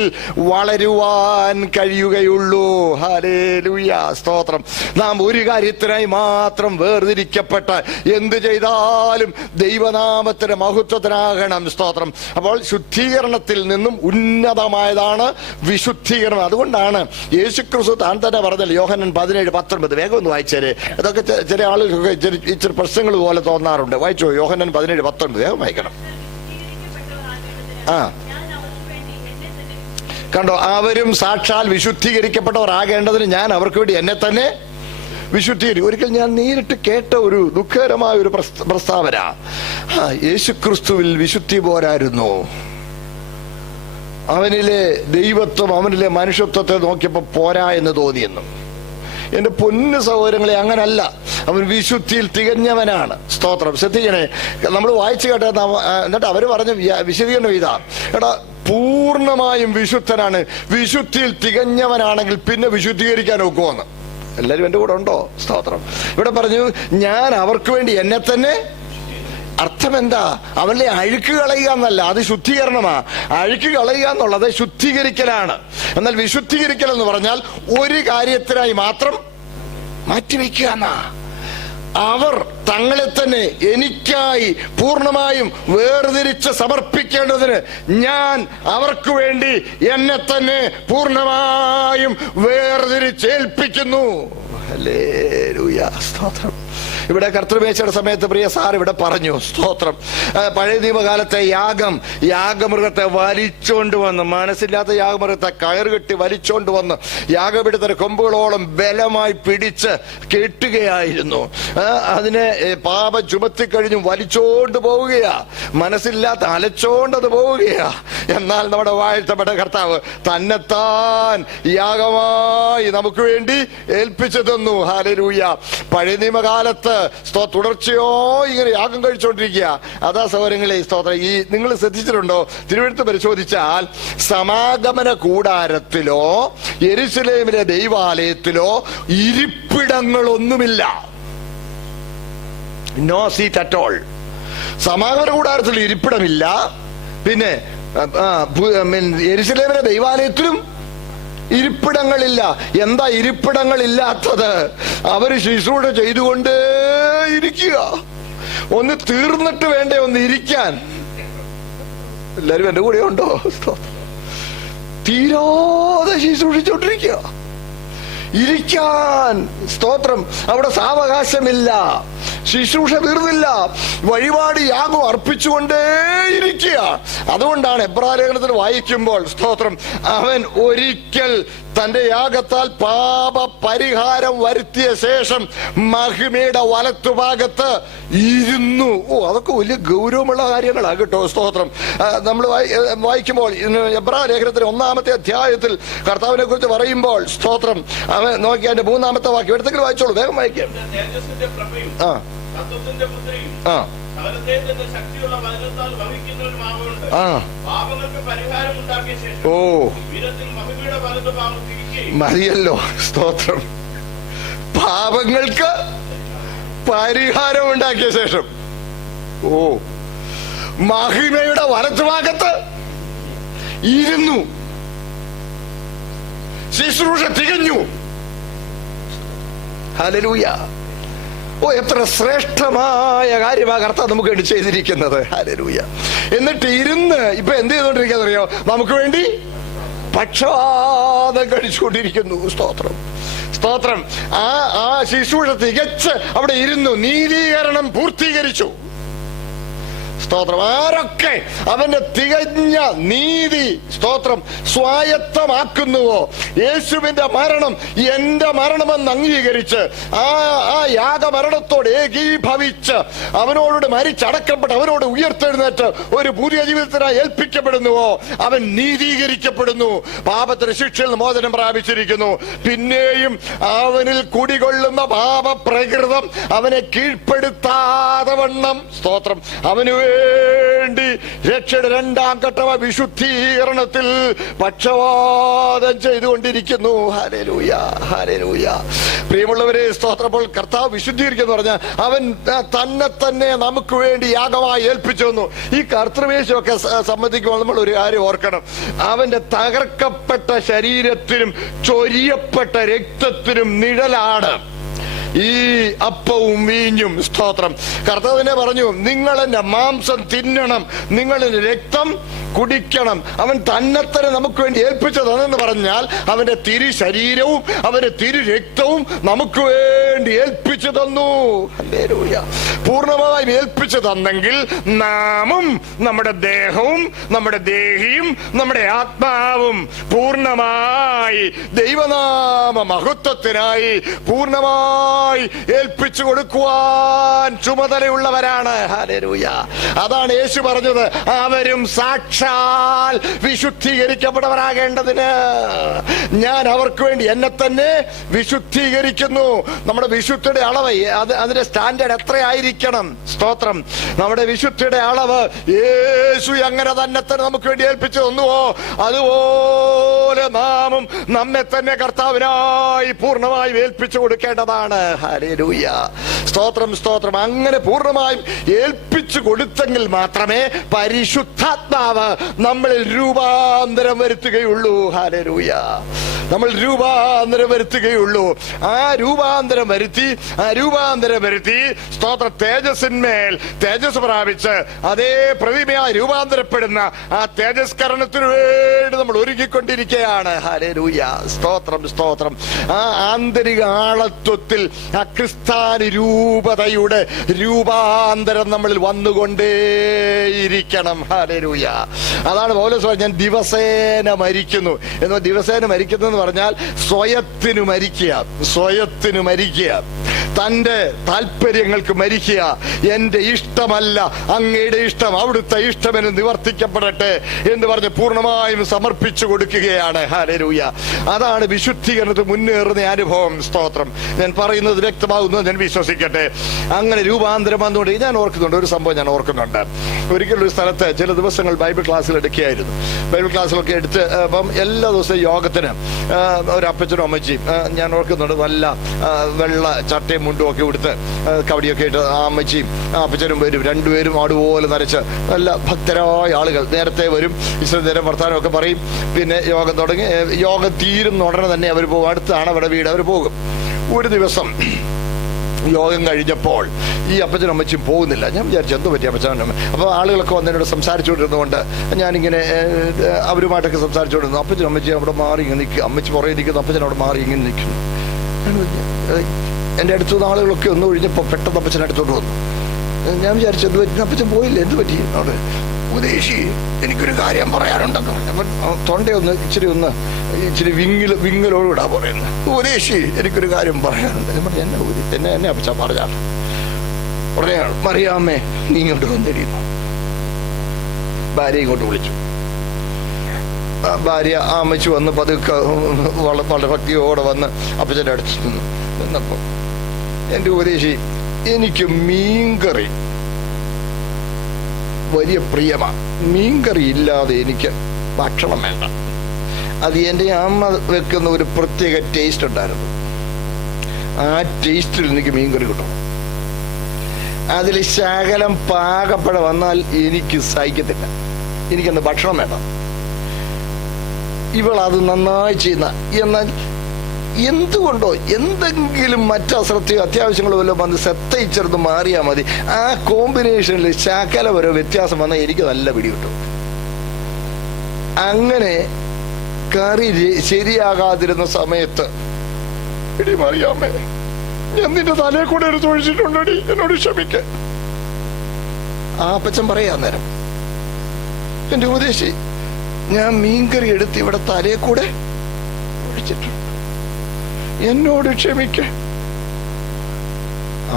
വളരുവാൻ കഴിയുകയുള്ളൂ. ഹല്ലേലൂയ, സ്തോത്രം. നാം ഒരു കാര്യത്തിനായി മാത്രം വേർതിരിക്കപ്പെട്ട് എന്ത് ചെയ്താലും ദൈവനാമത്തിന്റെ മഹത്വത്തിനാകണം. സ്തോത്രം. അപ്പോൾ ശുദ്ധീകരണത്തിൽ നിന്നും ഉന്നതമായതാണ് വിശുദ്ധീകരണം. അതുകൊണ്ടാണ് യേശുക്രിസ്തു താൻ തന്നെ പറഞ്ഞത്, യോഹന്നാൻ 17:19. വേഗം ഒന്ന് വായിച്ചേരെ. അതൊക്കെ ചില ആളുകൾക്ക് ഇച്ചിരി പ്രശ്നങ്ങൾ പോലെ തോന്നാറുണ്ട്. വായിച്ചോ, യോഹന്നാൻ 17:19. വേഗം വായിക്കണം. കണ്ടോ, അവരും സാക്ഷാൽ വിശുദ്ധീകരിക്കപ്പെട്ടവർ ആകേണ്ടതിന് ഞാൻ അവർക്ക് വേണ്ടി എന്നെ തന്നെ വിശുദ്ധീകരിക്കും. ഒരിക്കൽ ഞാൻ നേരിട്ട് കേട്ട ഒരു ദുഃഖകരമായ ഒരു പ്രസ്താവന, യേശുക്രിസ്തുവിൽ വിശുദ്ധി പോരായിരുന്നു, അവനിലെ ദൈവത്വം അവനിലെ മനുഷ്യത്വത്തെ നോക്കിയപ്പോൾ പോരാ എന്ന് തോന്നിയെന്നും. എന്റെ പൊന്നു സഹോദരങ്ങളെ, അങ്ങനല്ല. അവൻ വിശുദ്ധിയിൽ തികഞ്ഞവനാണ്. സ്തോത്രം. ശ്രദ്ധിക്കണേ, നമ്മൾ വായിച്ചു കേട്ട എന്നിട്ട് അവര് പറഞ്ഞ വിശദീകരണം ഇതാ, എടാ പൂർണ്ണമായും വിശുദ്ധനാണ്, വിശുദ്ധിയിൽ തികഞ്ഞവനാണെങ്കിൽ പിന്നെ വിശുദ്ധീകരിക്കാൻ ഒക്കുമെന്ന്. എല്ലാവരും എന്റെ കൂടെ ഉണ്ടോ? സ്തോത്രം. ഇവിടെ പറഞ്ഞു ഞാൻ അവർക്ക് വേണ്ടി എന്നെ തന്നെ. അർത്ഥം എന്താ? അവന്റെ അഴുക്ക് കളയുക എന്നല്ല, അത് ശുദ്ധീകരണമാ. അഴുക്ക് കളയുക എന്നുള്ളത് ശുദ്ധീകരിക്കലാണ്. എന്നാൽ വിശുദ്ധീകരിക്കൽ എന്ന് പറഞ്ഞാൽ ഒരു കാര്യത്തിനായി മാത്രം മാറ്റിവെക്കുക എന്നാ. അവർ തങ്ങളെ തന്നെ എനിക്കായി പൂർണ്ണമായും വേർതിരിച്ച് സമർപ്പിക്കേണ്ടതിന് ഞാൻ അവർക്ക് വേണ്ടി എന്നെ തന്നെ പൂർണ്ണമായും വേർതിരിച്ചേൽപ്പിക്കുന്നു. ഹല്ലേലൂയ. സ്തോത്രം. ഇവിടെ കർത്തൃമേശയുടെ സമയത്ത് പ്രിയ സാർ ഇവിടെ പറഞ്ഞു, സ്തോത്രം, പഴയ നിയമകാലത്തെ യാഗമൃഗത്തെ വലിച്ചോണ്ട് വന്ന്, മനസ്സില്ലാത്ത യാഗമൃഗത്തെ കയറുകെട്ടി വലിച്ചോണ്ട് വന്ന് യാഗപീഠത്തിന്റെ കൊമ്പുകളോളം ബലമായി പിടിച്ച് കെട്ടുകയായിരുന്നു. അതിനെ പാപം ചുമത്തിക്കഴിഞ്ഞും വലിച്ചോണ്ട് പോവുകയാ, മനസ്സില്ലാത്ത അലച്ചോണ്ടത് പോവുകയാ. എന്നാൽ നമ്മുടെ വാഴ്ത്തപ്പെട്ട കർത്താവ് തന്നെത്താൻ യാഗമായി നമുക്ക് വേണ്ടി ഏൽപ്പിച്ചു തന്നു. ഹല്ലേലൂയ. പഴയ നിയമകാലത്ത് തുടർച്ചയോ ഇങ്ങനെ യാഗം കഴിച്ചുകൊണ്ടിരിക്കുക. അതാ സഹോദരങ്ങളെ, സ്തോത്രം. ഈ നിങ്ങൾ ശ്രദ്ധിച്ചിട്ടുണ്ടോ? തിരുവെഴുത്ത് പരിശോധിച്ചാൽ സമാഗമന കൂടാരത്തിലോ യെരുശലേമിലെ ദൈവാലയത്തിലോ ഇരിപ്പിടങ്ങളൊന്നുമില്ല. No seat at all. സമാഗമന കൂടാരത്തിൽ ഇരിപ്പിടമില്ല. പിന്നെ യെരുശലേമിലെ ദൈവാലയത്തിലും ഇരിപ്പിടങ്ങളില്ല. എന്താ ഇരിപ്പിടങ്ങളില്ലാത്തത്? അവര് ശുശ്രൂഷ ചെയ്തുകൊണ്ടേ ഇരിക്കുക. ഒന്ന് തീർന്നിട്ട് വേണ്ടേ ഒന്ന് ഇരിക്കാൻ? എല്ലാരും എന്റെ കൂടെ ഉണ്ടോ? തീരാതെ ശുശ്രൂഷിച്ചോണ്ടിരിക്കുക. ഇരിക്കാൻ, സ്തോത്രം, അവിടെ സാവകാശമില്ല. ശുശ്രൂഷ തീർന്നില്ല. വഴിപാട് യാഗം അർപ്പിച്ചുകൊണ്ടേയിരിക്കുക. അതുകൊണ്ടാണ് എബ്രായലേഖനത്തിൽ വായിക്കുമ്പോൾ, സ്തോത്രം, അവൻ ഒരിക്കൽ തന്റെ യാഗത്താൽ പാപ പരിഹാരം വരുത്തിയ ശേഷം മഹിമയുടെ വലത്തുഭാഗത്ത് ഇരുന്നു. അതൊക്കെ വലിയ ഗൗരവമുള്ള കാര്യങ്ങളാണ് കേട്ടോ. സ്തോത്രം. നമ്മൾ വായിക്കുമ്പോൾ എബ്രായലേഖനത്തിൽ 1-ാമത്തെ അധ്യായത്തിൽ കർത്താവിനെ കുറിച്ച് പറയുമ്പോൾ, സ്തോത്രം, അവൻ നോക്കി അതിന്റെ 3-ാമത്തെ വാക്യം എടുത്തെങ്കിലും വായിച്ചോളൂ, വേഗം വായിക്കാം. മതിയല്ലോ. സ്തോത്രം. പാപങ്ങൾക്ക് പരിഹാരം ഉണ്ടാക്കിയ ശേഷം മഹിമയുടെ വലത്തുഭാഗത്ത് ഇരുന്നു. ശുശ്രൂഷ തികഞ്ഞു. ഹല്ലേലൂയ. എത്ര ശ്രേഷ്ഠമായ കാര്യമാണ് കർത്താവ് നമുക്ക് വേണ്ടി ചെയ്തിരിക്കുന്നത്. ഹല്ലേലൂയ. എന്നിട്ട് ഇരുന്ന് ഇപ്പൊ എന്ത് ചെയ്തോണ്ടിരിക്കാന്നറിയോ? നമുക്ക് വേണ്ടി പക്ഷവാതം കഴിച്ചുകൊണ്ടിരിക്കുന്നു. സ്തോത്രം. സ്തോത്രം. ആ ശുശ്രൂഷ തികച്ച് അവിടെ ഇരുന്നു. നീതീകരണം പൂർത്തീകരിച്ചു. സ്തോത്രം. ആരൊക്കെ അവന്റെ തികഞ്ഞ നീതി, സ്തോത്രം, സ്വായത്തമാക്കുന്നുവോ, യേശുവിന്റെ മരണം എന്റെ മരണമെന്ന് അംഗീകരിച്ച് ആ യാഗമരണത്തോട് ഏകീഭവിച്ച് അവനോട് മരിച്ചടക്കപ്പെട്ട് അവനോട് ഉയർത്തെഴുന്നേറ്റ് ഒരു പുതിയ ജീവിതത്തിനായി ഏൽപ്പിക്കപ്പെടുന്നുവോ, അവൻ നീതീകരിക്കപ്പെടുന്നു. പാപത്തിന് ശിക്ഷയിൽ മോചനം പ്രാപിച്ചിരിക്കുന്നു. പിന്നെയും അവനിൽ കുടികൊള്ളുന്ന പാപപ്രകൃതം അവനെ കീഴ്പ്പെടുത്താതെ വണ്ണം, സ്തോത്രം, അവന് വേണ്ടി രക്ഷയുടെ 2-ാം ഘട്ട വിശുദ്ധീകരണത്തിൽ പക്ഷവാതം ചെയ്തുകൊണ്ടിരിക്കുന്നു. ഹല്ലേലൂയ. ഹല്ലേലൂയ. പ്രിയമുള്ളവരെ, സ്തോത്രപ്പോൾ കർത്താവ് വിശുദ്ധീകരിക്കുന്നു പറഞ്ഞാൽ അവൻ തന്നെ നമുക്ക് വേണ്ടി യാഗമായി ഏൽപ്പിച്ചു തന്നു. ഈ കർത്തൃമേശമൊക്കെ സംബന്ധിക്കുമ്പോൾ നമ്മൾ ഒരു കാര്യം ഓർക്കണം. അവന്റെ തകർക്കപ്പെട്ട ശരീരത്തിനും ചൊരിയപ്പെട്ട രക്തത്തിനും നിഴലാണ് ഈ അപ്പവും വീഞ്ഞും. സ്തോത്രം. കർത്താവിനെ പറഞ്ഞു, നിങ്ങൾ എന്റെ മാംസം തിന്നണം, നിങ്ങൾ എന്റെ രക്തം കുടിക്കണം. അവൻ തന്നെ നമുക്ക് വേണ്ടി ഏൽപ്പിച്ചതെന്ന് പറഞ്ഞാൽ അവന്റെ തിരു ശരീരവും അവന്റെ തിരു രക്തവും നമുക്ക് വേണ്ടി വേണ്ടി ഏൽപ്പിച്ചു തന്നു. ഹല്ലേലൂയ. പൂർണ്ണമായും ഏൽപ്പിച്ചു തന്നെങ്കിൽ നാമും നമ്മുടെ ദേഹവും നമ്മുടെ ദേഹിയും നമ്മുടെ ആത്മാവും പൂർണ്ണമായി ദൈവനാമ മഹത്വത്തിനായി പൂർണ്ണമായി ഏൽപ്പിച്ചു കൊടുക്കുവാൻ ചുമതലയുള്ളവരാണ്. ഹല്ലേലൂയ. അതാണ് യേശു പറഞ്ഞത്, അവരും സാക്ഷാൽ വിശുദ്ധീകരിക്കപ്പെട്ടവരാകേണ്ടതിന് ഞാൻ അവർക്ക് വേണ്ടി എന്നെ തന്നെ വിശുദ്ധീകരിക്കുന്നു. നമ്മുടെ വിശുദ്ധിയുടെ അളവ്, അതിന്റെ സ്റ്റാൻഡേർഡ് എത്രയായിരിക്കണം? സ്തോത്രം. നമ്മുടെ വിശുദ്ധിയുടെ അളവ് യേശു എങ്ങനെ തന്നെ നമുക്ക് വേണ്ടി ഏൽപ്പിച്ചു തന്നുവോ അതുപോലെ നാമും നമ്മെ തന്നെ കർത്താവിനായി പൂർണ്ണമായും ഏൽപ്പിച്ചു കൊടുക്കേണ്ടതാണ്. ഹല്ലേലൂയ. സ്തോത്രം, സ്തോത്രം. അങ്ങനെ പൂർണ്ണമായും ഏൽപ്പിച്ചു കൊടുത്തെങ്കിൽ മാത്രമേ പരിശുദ്ധാത്മാവ് നമ്മളിൽ രൂപാന്തരം വരുത്തുകയുള്ളൂ. ഹല്ലേലൂയ. നമ്മൾ രൂപാന്തരം വരുത്തുകയുള്ളൂ. ആ രൂപാന്തരം വരുത്തി സ്തോത്ര തേജസ്സിന്മേൽ തേജസ് പ്രാപിച്ച് അതേ പ്രതിമയായി രൂപാന്തരപ്പെടുന്ന ആ തേജസ്കരണത്തിനു വേണ്ടി നമ്മൾ ഒരുങ്ങിക്കൊണ്ടിരിക്കുകയാണ്. ഹല്ലേലൂയ. സ്തോത്രം, സ്തോത്രം. ആ ആന്തരിക ആളത്വത്തിൽ ആ ക്രിസ്ത്യാനി രൂപതയുടെ രൂപാന്തരം നമ്മളിൽ വന്നുകൊണ്ടേയിരിക്കണം. ഹല്ലേലൂയ. അതാണ് പൗലോസ് പറഞ്ഞത്, ഞാൻ ദിവസേന മരിക്കുന്നു എന്ന്. ദിവസേന മരിക്കുന്നു എന്ന് പറഞ്ഞാൽ സ്വയത്തിനു മരിക്കുക, തന്റെ താല്പര്യങ്ങൾക്ക് മരിക്കുക. എന്റെ ഇഷ്ടമല്ല അങ്ങയുടെ ഇഷ്ടം, അവിടുത്തെ ഇഷ്ടമെന്ന് നിവർത്തിക്കപ്പെടട്ടെ എന്ന് പറഞ്ഞ് പൂർണ്ണമായും സമർപ്പിച്ചു കൊടുക്കുകയാണ്. ഹല്ലേലൂയ. അതാണ് വിശുദ്ധീകരണത്തിൽ മുന്നേറുന്ന അനുഭവം. സ്തോത്രം. ഞാൻ പറയുന്നത് വ്യക്തമാകുന്നത് ഞാൻ വിശ്വസിക്കട്ടെ. അങ്ങനെ രൂപാന്തരം വന്നുകൊണ്ട് ഞാൻ ഓർക്കുന്നുണ്ട്, ഒരു സംഭവം ഞാൻ ഓർക്കുന്നുണ്ട്. ഒരിക്കലൊരു സ്ഥലത്ത് ചില ദിവസങ്ങൾ ബൈബിൾ ക്ലാസ്സിൽ എടുക്കുകയായിരുന്നു. ബൈബിൾ ക്ലാസ്സിലൊക്കെ എടുത്ത് അപ്പം എല്ലാ ദിവസവും യോഗത്തിന് ഒരു അപ്പച്ചനും അമ്മച്ചിയും, ഞാൻ ഓർക്കുന്നുണ്ട്, നല്ല വെള്ള ചട്ടയും മുണ്ടും ഒക്കെ കൊടുത്ത് കവടിയൊക്കെ ഇട്ട് ആ അമ്മച്ചിയും അപ്പച്ചനും വരും. രണ്ടുപേരും അതുപോലെ നരച്ച് നല്ല ഭക്തരായ ആളുകൾ നേരത്തെ വരും. ഇച്ചിരി നേരം വർത്താനമൊക്കെ പറയും. പിന്നെ യോഗം തുടങ്ങി. യോഗം തീരുന്ന ഉടനെ തന്നെ അവർ പോകും. അടുത്താണ് അവരുടെ വീട്. അവർ പോകും. ഒരു ദിവസം യോഗം കഴിഞ്ഞപ്പോൾ ഈ അപ്പച്ചനും അമ്മച്ചും പോകുന്നില്ല. ഞാൻ വിചാരിച്ചു എന്ത് പറ്റി അപ്പച്ചനും. അപ്പോൾ ആളുകളൊക്കെ വന്നതിനോട് സംസാരിച്ചുകൊണ്ടിരുന്നതുകൊണ്ട് ഞാനിങ്ങനെ അവരുമായിട്ടൊക്കെ സംസാരിച്ചുകൊണ്ടിരുന്നു. അപ്പച്ചനും അമ്മച്ചി അവിടെ മാറി ഇങ്ങനെ നിൽക്കുക. അമ്മച്ചി പുറകെ നിൽക്കുന്നു, അപ്പച്ചൻ അവിടെ മാറി ഇങ്ങനെ നിൽക്കുന്നു. എൻ്റെ അടുത്ത് നിന്ന് ആളുകളൊക്കെ ഒന്ന് ഒഴിഞ്ഞപ്പോൾ പെട്ടെന്ന് അപ്പച്ചൻ അടുത്തോട്ട് വന്നു. ഞാൻ വിചാരിച്ചു എന്ത് പറ്റി, അപ്പച്ചൻ പോയില്ല, എന്ത് പറ്റി? അവിടെ ഉപദേശി എനിക്കൊരു കാര്യം പറയാനുണ്ടെന്ന് പറഞ്ഞു. അപ്പം തൊണ്ടയൊന്ന് ഇച്ചിരി വിങ്ങലോടുകൂടാ പറയുന്നത്. ഉപദേശി എനിക്കൊരു കാര്യം പറയാനുണ്ട്. എന്നെ അപ്പച്ച പറഞ്ഞാണ്. ഉടനെ മറിയാമ്മേ നീ ഇങ്ങോട്ട് വന്നിരിക്കുന്നു. ഭാര്യ ഇങ്ങോട്ട് വിളിച്ചു. ഭാര്യ ആ അമ്മച്ചു വന്ന് പതുക്കെ വളരെ ഭക്തിയോടെ വന്ന് അപ്പച്ചൻ്റെ അടുത്ത് നിന്നപ്പോൾ, എൻ്റെ ഉപദേശി എനിക്ക് മീൻകറി വലിയ പ്രിയമാണ്. മീൻകറി ഇല്ലാതെ എനിക്ക് ഭക്ഷണം വേണ്ട. അത് എൻ്റെ അമ്മ വെക്കുന്ന ഒരു പ്രത്യേക ടേസ്റ്റ് ഉണ്ടായിരുന്നു. ആ ടേസ്റ്റിൽ എനിക്ക് മീൻകറി കിട്ടണം. അതിൽ ശകലം പാകപ്പഴ വന്നാൽ എനിക്ക് സഹിക്കത്തില്ല. എനിക്കന്ന് ഭക്ഷണം വേണം. ഇവളത് നന്നായി ചെയ്യുന്ന. എന്നാൽ എന്തുകൊണ്ടോ എന്തെങ്കിലും മറ്റു അശ്രദ്ധയോ അത്യാവശ്യങ്ങളോ വല്ലതും വന്ന് ശ്രദ്ധയിച്ചെടുത്ത് മാറിയാൽ മതി. ആ കോമ്പിനേഷനിൽ ശകലം ഓരോ വ്യത്യാസം വന്നാൽ എനിക്ക് നല്ല പിടി കിട്ടും. അങ്ങനെ കറി ശരിയാകാതിരുന്ന സമയത്ത്, എടി മറിയാമ്മേ ഞാൻ നിന്റെ തലയെ കൂടെ എടുത്ത് ഒഴിച്ചിട്ടുണ്ടടി, എന്നോട് ക്ഷമിക്ക. ആ അപ്പച്ചൻ പറയാ നേരം, എന്റെ ഉപദേശി ഞാൻ മീൻകറി എടുത്ത് ഇവിടെ തലയെ കൂടെ ഒഴിച്ചിട്ടുണ്ട്, എന്നോട് ക്ഷമിക്ക.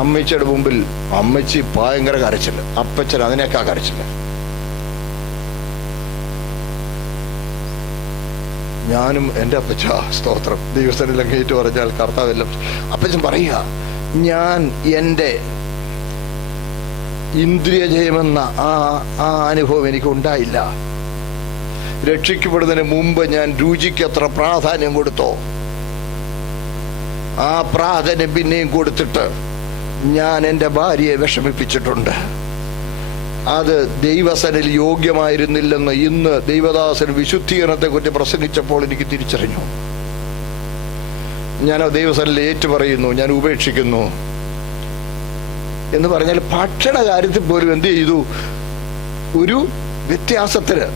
അമ്മച്ചിയുടെ മുമ്പിൽ അമ്മച്ചി ഭയങ്കര കരച്ചില്ല, അപ്പച്ചൻ അതിനേക്കാ കരച്ചില്ല. ഞാനും എൻ്റെ അപ്പച്ച സ്തോത്രം ദൈവസ്ഥനെല്ലാം കേട്ടു പറഞ്ഞാൽ കർത്താവെല്ലാം. അപ്പച്ചൻ പറയുക, ഞാൻ എൻ്റെ ഇന്ദ്രിയജയമെന്ന ആ അനുഭവം എനിക്ക് ഉണ്ടായില്ല. രക്ഷിക്കപ്പെടുന്നതിന് മുമ്പ് ഞാൻ രുചിക്ക് എത്ര പ്രാധാന്യം കൊടുത്തോ, ആ പ്രാധാന്യം പിന്നെയും കൊടുത്തിട്ട് ഞാൻ എൻ്റെ ഭാര്യയെ വിഷമിപ്പിച്ചിട്ടുണ്ട്. അത് ദൈവസനിൽ യോഗ്യമായിരുന്നില്ലെന്ന് ഇന്ന് ദൈവദാസൻ വിശുദ്ധീകരണത്തെ കുറിച്ച് പ്രസംഗിച്ചപ്പോൾ എനിക്ക് തിരിച്ചറിഞ്ഞു. ഞാൻ ദൈവസനിൽ ഏറ്റുപറയുന്നു, ഞാൻ ഉപേക്ഷിക്കുന്നു എന്ന് പറഞ്ഞാൽ ഭക്ഷണ കാര്യത്തിൽ പോലും എന്ത് ചെയ്തു, ഒരു വ്യത്യാസത്തിന്.